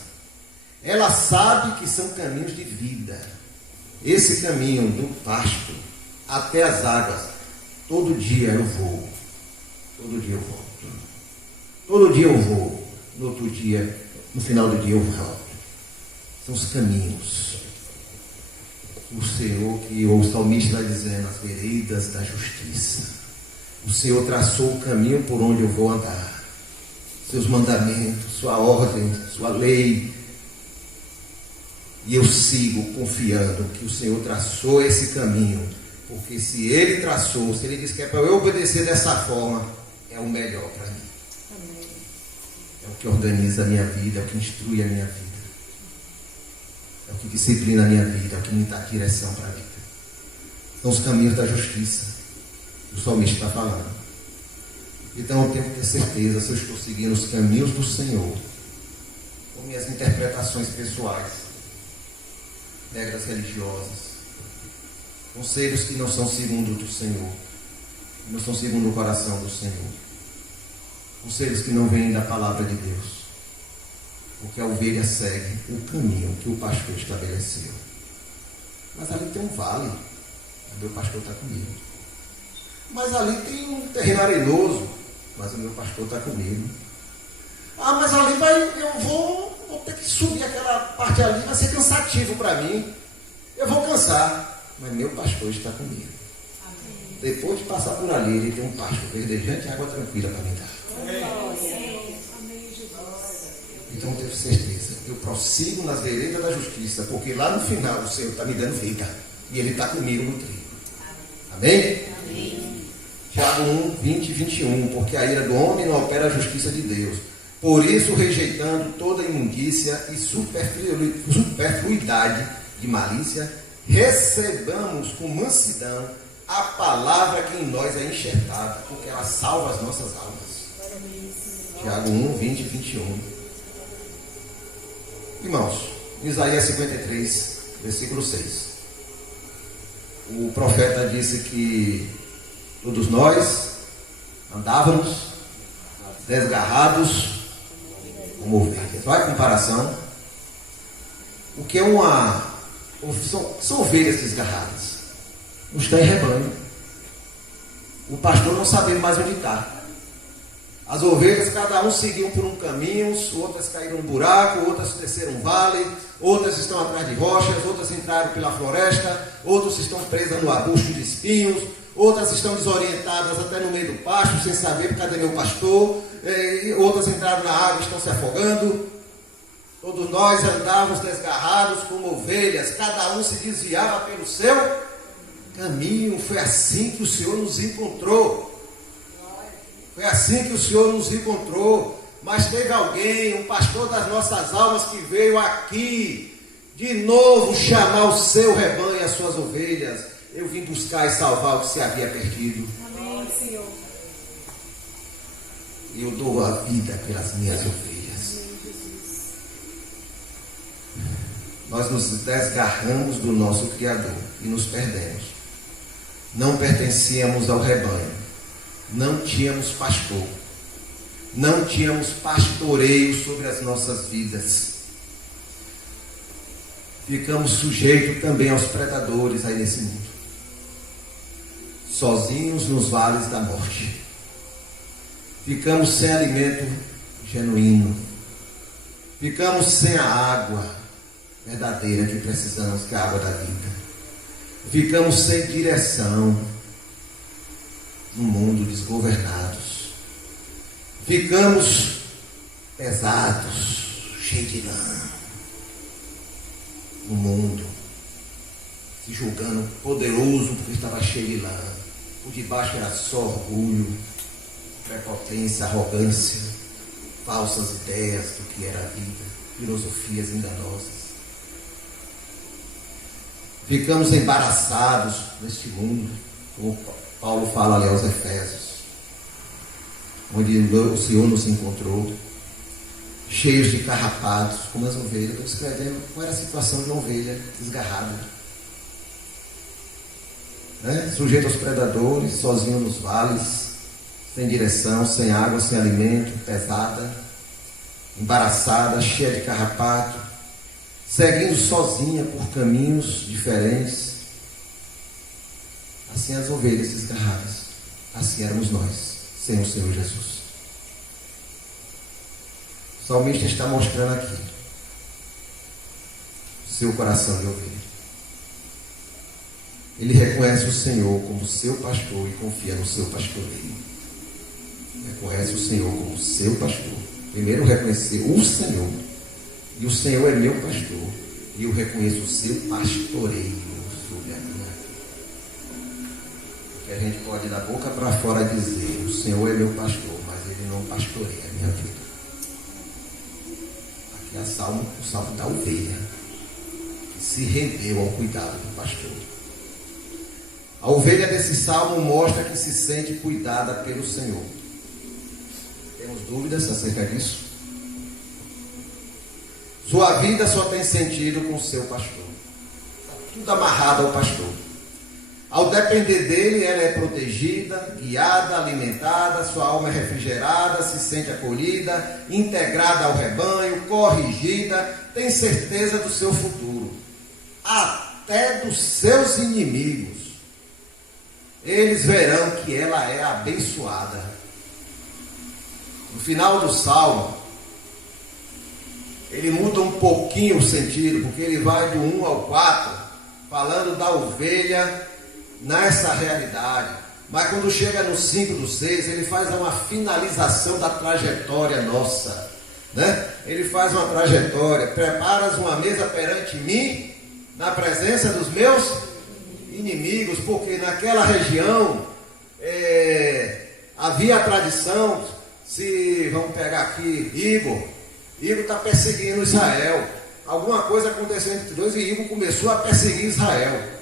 Ela sabe que são caminhos de vida. Esse caminho do pasto até as águas, todo dia eu vou. Todo dia eu volto. Todo dia eu vou. No outro dia, no final do dia eu volto. São os caminhos. O Senhor, que o salmista está dizendo, as veredas da justiça. O Senhor traçou o caminho por onde eu vou andar. Seus mandamentos, sua ordem, sua lei. E eu sigo confiando que o Senhor traçou esse caminho. Porque se Ele traçou, se Ele disse que é para eu obedecer dessa forma, é o melhor para mim. Amém. É o que organiza a minha vida, é o que instrui a minha vida. É o que disciplina a minha vida, é o que me dá direção para a vida. São os caminhos da justiça. O salmista está falando. Então eu tenho que ter certeza se eu estou seguindo os caminhos do Senhor, ou minhas interpretações pessoais, regras religiosas, conselhos que não são segundo do Senhor, que não são segundo o coração do Senhor, conselhos que não vêm da palavra de Deus. Porque a ovelha segue o caminho que o pastor estabeleceu. Mas ali tem um vale, o meu pastor está comigo. Mas ali tem um terreno arenoso, mas o meu pastor está comigo. Ah, mas ali eu vou ter que subir aquela parte ali, vai ser cansativo para mim. Eu vou cansar, mas meu pastor está comigo. Amém. Depois de passar por ali, ele tem um pasto verdejante e água tranquila para me dar. Então eu tenho certeza, eu prossigo nas veredas da justiça, porque lá no final o Senhor está me dando vida, e Ele está comigo no trigo. Amém? Amém. Tiago 1, 20 e 21, porque a ira do homem não opera a justiça de Deus. Por isso, rejeitando toda imundícia e superfluidade de malícia, recebamos com mansidão a palavra que em nós é enxertada, porque ela salva as nossas almas. Tiago 1, 20 e 21. Irmãos, Isaías 53, versículo 6. O profeta disse que todos nós andávamos desgarrados como ovelhas. Olha a comparação. O que é são ovelhas desgarradas. Não está em rebanho. O pastor não sabe mais onde está. As ovelhas, cada um seguiu por um caminho, outras caíram no buraco, outras desceram um vale, outras estão atrás de rochas, outras entraram pela floresta, outras estão presas no arbusto de espinhos, outras estão desorientadas até no meio do pasto, sem saber cadê meu pastor, outras entraram na água e estão se afogando. Todos nós andávamos desgarrados como ovelhas, cada um se desviava pelo seu caminho. Foi assim que o Senhor nos encontrou. Foi assim que o Senhor nos encontrou. Mas teve alguém, um pastor das nossas almas, que veio aqui de novo chamar o seu rebanho, as suas ovelhas. Eu vim buscar e salvar o que se havia perdido. Amém, Senhor. E eu dou a vida pelas minhas ovelhas. Nós nos desgarramos do nosso Criador e nos perdemos. Não pertencíamos ao rebanho. Não tínhamos pastor. Não tínhamos pastoreio sobre as nossas vidas. Ficamos sujeitos também aos predadores aí nesse mundo. Sozinhos nos vales da morte. Ficamos sem alimento genuíno. Ficamos sem a água verdadeira que precisamos, que é a água da vida. Ficamos sem direção no mundo, desgovernados. Ficamos pesados, cheios de lã no mundo, se julgando poderoso porque estava cheio de lã. Por debaixo era só orgulho, prepotência, arrogância, falsas ideias do que era a vida, filosofias enganosas. Ficamos embaraçados neste mundo, como Paulo fala ali aos Efésios, onde o Senhor nos encontrou, cheios de carrapatos, como as ovelhas. Estou descrevendo qual era a situação de uma ovelha desgarrada, né? Sujeito aos predadores, sozinho nos vales, sem direção, sem água, sem alimento, pesada, embaraçada, cheia de carrapato, seguindo sozinha por caminhos diferentes. Assim as ovelhas desgarradas, assim éramos nós, sem o Senhor Jesus. O salmista está mostrando aqui o seu coração de ovelha. Ele reconhece o Senhor como seu pastor e confia no seu pastoreio. Reconhece o Senhor como seu pastor. Primeiro reconhecer o Senhor. E o Senhor é meu pastor. E eu reconheço o seu pastoreio sobre a minha vida. Porque a gente pode da boca para fora dizer: o Senhor é meu pastor, mas ele não pastoreia a minha vida. Aqui é o salmo da ovelha, que se rendeu ao cuidado do pastor. A ovelha desse salmo mostra que se sente cuidada pelo Senhor. Temos dúvidas acerca disso? Sua vida só tem sentido com o seu pastor. Está tudo amarrado ao pastor. Ao depender dele, ela é protegida, guiada, alimentada, sua alma é refrigerada, se sente acolhida, integrada ao rebanho, corrigida, tem certeza do seu futuro, até dos seus inimigos. Eles verão que ela é abençoada. No final do salmo, ele muda um pouquinho o sentido, porque ele vai do 1 ao 4, falando da ovelha nessa realidade. Mas quando chega no 5 do 6, ele faz uma finalização da trajetória nossa, né? Ele faz uma trajetória: preparas uma mesa perante mim, na presença dos meus inimigos, porque naquela região havia a tradição, vamos pegar aqui, Igor está perseguindo Israel. Alguma coisa aconteceu entre dois e Igor começou a perseguir Israel.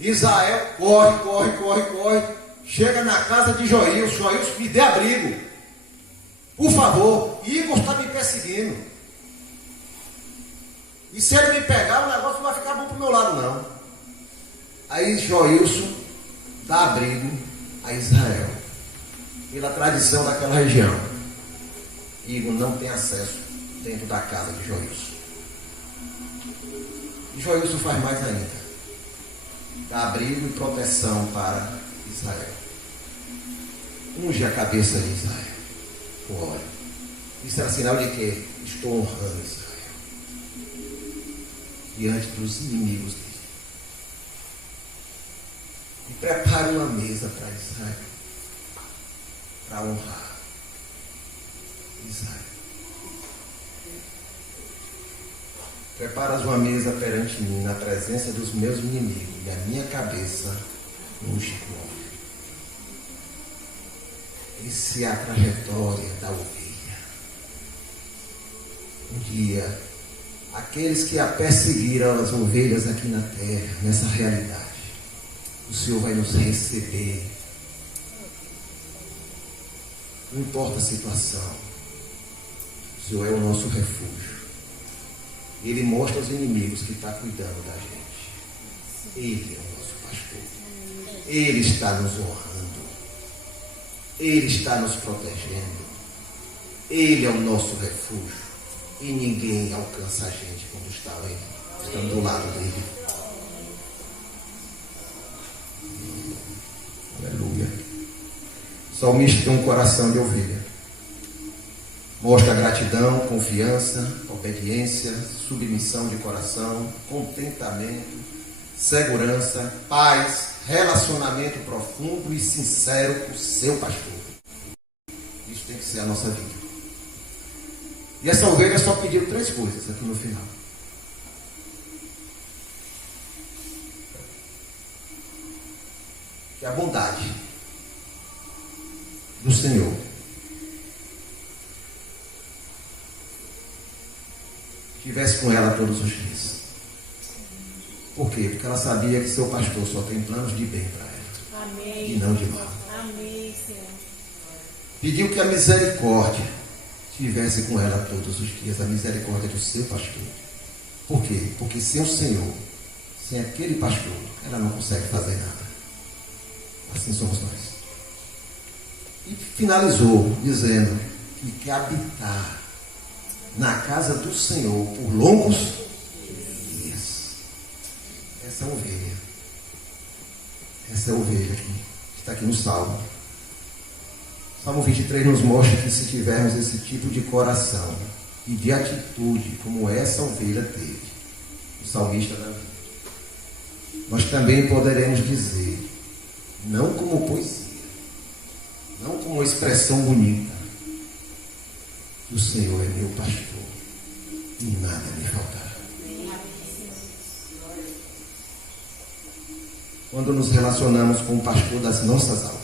Israel corre, chega na casa de Joilson. Joilson, me dê abrigo, por favor, Igor está me perseguindo. E se ele me pegar, o negócio não vai ficar bom para o meu lado, não. Aí Joilson dá abrigo a Israel, pela tradição daquela região. Igor não tem acesso dentro da casa de Joilson. E Joilson faz mais ainda: dá abrigo e proteção para Israel. Unge a cabeça de Israel com óleo. Isso era sinal de que estou honrando Israel diante dos inimigos dele. E prepare uma mesa para Israel, para honrar Israel. Preparas uma mesa perante mim, na presença dos meus inimigos, e a minha cabeça unge com óleo. Essa é a trajetória da ovelha. Um dia, aqueles que a perseguiram, as ovelhas aqui na terra, nessa realidade, o Senhor vai nos receber. Não importa a situação, o Senhor é o nosso refúgio. Ele mostra aos inimigos que está cuidando da gente. Ele é o nosso pastor. Ele está nos honrando. Ele está nos protegendo. Ele é o nosso refúgio. E ninguém alcança a gente quando estamos do lado dele. Aleluia. O salmista tem um coração de ovelha. Mostra gratidão, confiança, obediência, submissão de coração, contentamento, segurança, paz, relacionamento profundo e sincero com o seu pastor. Isso tem que ser a nossa vida. E essa ovelha só pediu 3 coisas aqui no final. Que a bondade do Senhor estivesse com ela todos os dias. Por quê? Porque ela sabia que seu pastor só tem planos de bem para ela. Amém. E não de mal. Amém, Senhor. Pediu que a misericórdia estivesse com ela todos os dias, a misericórdia do seu pastor. Por quê? Porque sem o Senhor, sem aquele pastor, ela não consegue fazer nada. Assim somos nós. E finalizou dizendo que quer habitar na casa do Senhor por longos dias. Essa é a ovelha. Essa é a ovelha que está aqui no Salmo. Salmo 23 nos mostra que se tivermos esse tipo de coração e de atitude como essa ovelha teve, o salmista da vida, nós também poderemos dizer, não como poesia, não como expressão bonita, o Senhor é meu pastor e nada me faltará. Quando nos relacionamos com o pastor das nossas almas,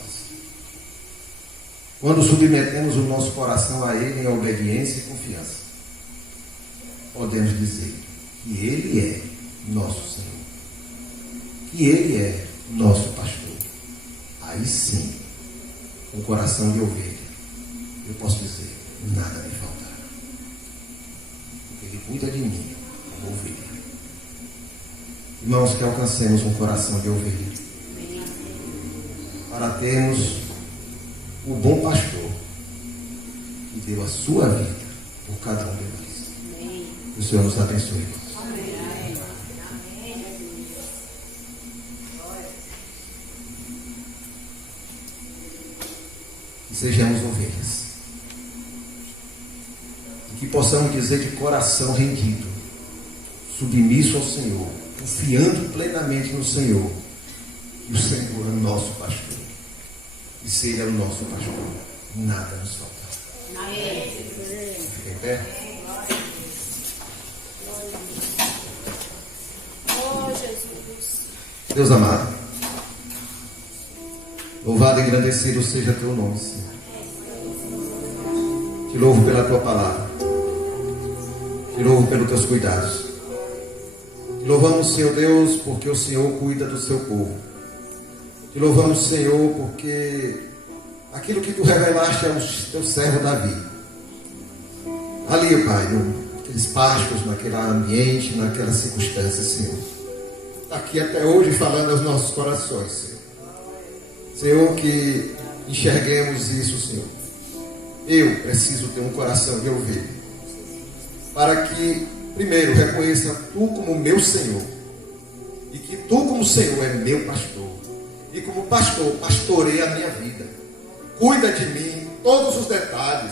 quando submetemos o nosso coração a Ele em obediência e confiança, podemos dizer que Ele é nosso Senhor, que Ele é nosso pastor. Aí sim, com o coração de ovelha, eu posso dizer, nada me faltará, porque Ele cuida de mim como ovelha. Irmãos, que alcancemos um coração de ovelha, para termos o bom pastor que deu a sua vida por cada um de nós. Que o Senhor nos abençoe. Que sejamos ovelhas. E que possamos dizer de coração rendido, submisso ao Senhor, confiando plenamente no Senhor. E o Senhor é o nosso pastor. E se Ele é o nosso pastor, nada nos faltará. Fica em pé. Oh, Jesus. Deus amado, louvado e agradecido seja teu nome, Senhor. Te louvo pela tua palavra. Te louvo pelos teus cuidados. Te louvamos, Senhor Deus, porque o Senhor cuida do seu povo. Te louvamos, Senhor, porque aquilo que tu revelaste ao teu servo Davi, ali, Pai, naqueles pastos, naquele ambiente, naquelas circunstâncias, Senhor, está aqui até hoje falando aos nossos corações, Senhor. Senhor, que enxerguemos isso, Senhor. Eu preciso ter um coração de ovelha, para que, primeiro, reconheça tu como meu Senhor, e que tu como Senhor é meu pastor. E como pastor, pastoreia a minha vida. Cuida de mim em todos os detalhes,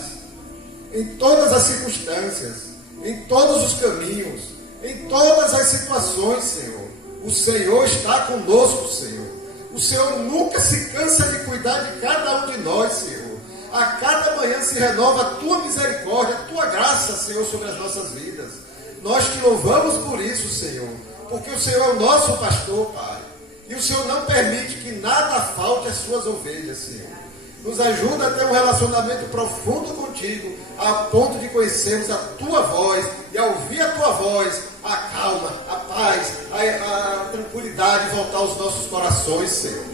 em todas as circunstâncias, em todos os caminhos, em todas as situações, Senhor. O Senhor está conosco, Senhor. O Senhor nunca se cansa de cuidar de cada um de nós, Senhor. A cada manhã se renova a tua misericórdia, a tua graça, Senhor, sobre as nossas vidas. Nós te louvamos por isso, Senhor, porque o Senhor é o nosso pastor, Pai. E o Senhor não permite que nada falte às suas ovelhas, Senhor. Nos ajuda a ter um relacionamento profundo contigo, a ponto de conhecermos a tua voz, e ao ouvir a tua voz, a calma, a paz, a tranquilidade voltar aos nossos corações, Senhor.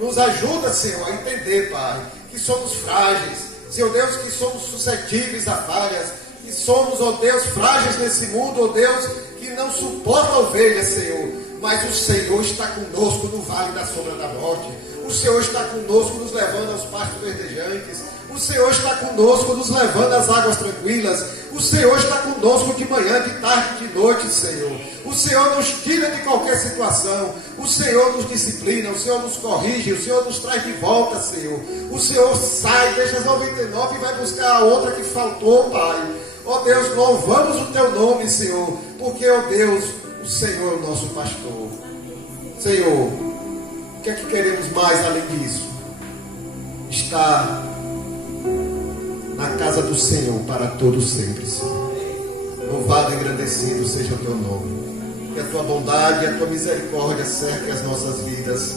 Nos ajuda, Senhor, a entender, Pai, que somos frágeis, Senhor Deus, que somos suscetíveis a falhas, que somos, ó Deus, frágeis nesse mundo, ó Deus, que não suporta ovelhas, Senhor. Mas o Senhor está conosco no vale da sombra da morte. O Senhor está conosco nos levando aos pastos verdejantes. O Senhor está conosco nos levando às águas tranquilas. O Senhor está conosco de manhã, de tarde, de noite, Senhor. O Senhor nos tira de qualquer situação. O Senhor nos disciplina. O Senhor nos corrige. O Senhor nos traz de volta, Senhor. O Senhor sai, deixa as 99 e vai buscar a outra que faltou, Pai. Ó Deus, louvamos o teu nome, Senhor. Porque, ó Deus, o Senhor é o nosso pastor. Senhor, o que é que queremos mais além disso? Estar na casa do Senhor para todos sempre, Senhor. Louvado e engrandecido seja o teu nome. Que a tua bondade e a tua misericórdia cerquem as nossas vidas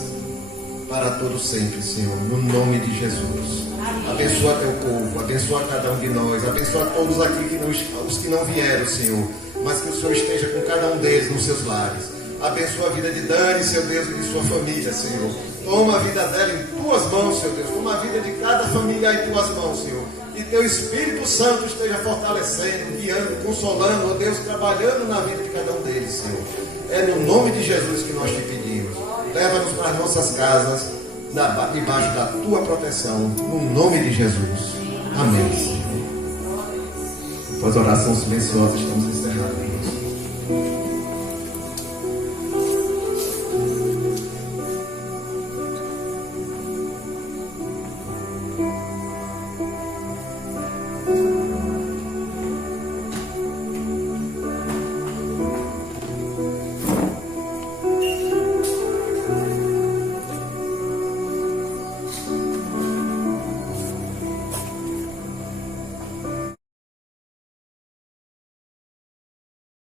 para todos sempre, Senhor. No nome de Jesus. Abençoa teu povo, abençoa cada um de nós, abençoa todos aqui os que não vieram, Senhor. Mas que o Senhor esteja com cada um deles nos seus lares. Abençoa a vida de Dani, seu Deus, e de sua família, Senhor. Toma a vida dela em tuas mãos, Senhor Deus. Toma a vida de cada família em tuas mãos, Senhor. Que teu Espírito Santo esteja fortalecendo, guiando, consolando, ó Deus, trabalhando na vida de cada um deles, Senhor. É no nome de Jesus que nós te pedimos. Leva-nos para as nossas casas, debaixo da tua proteção, no nome de Jesus. Amém, Senhor. Após a oração silenciosa, estamos encerrando.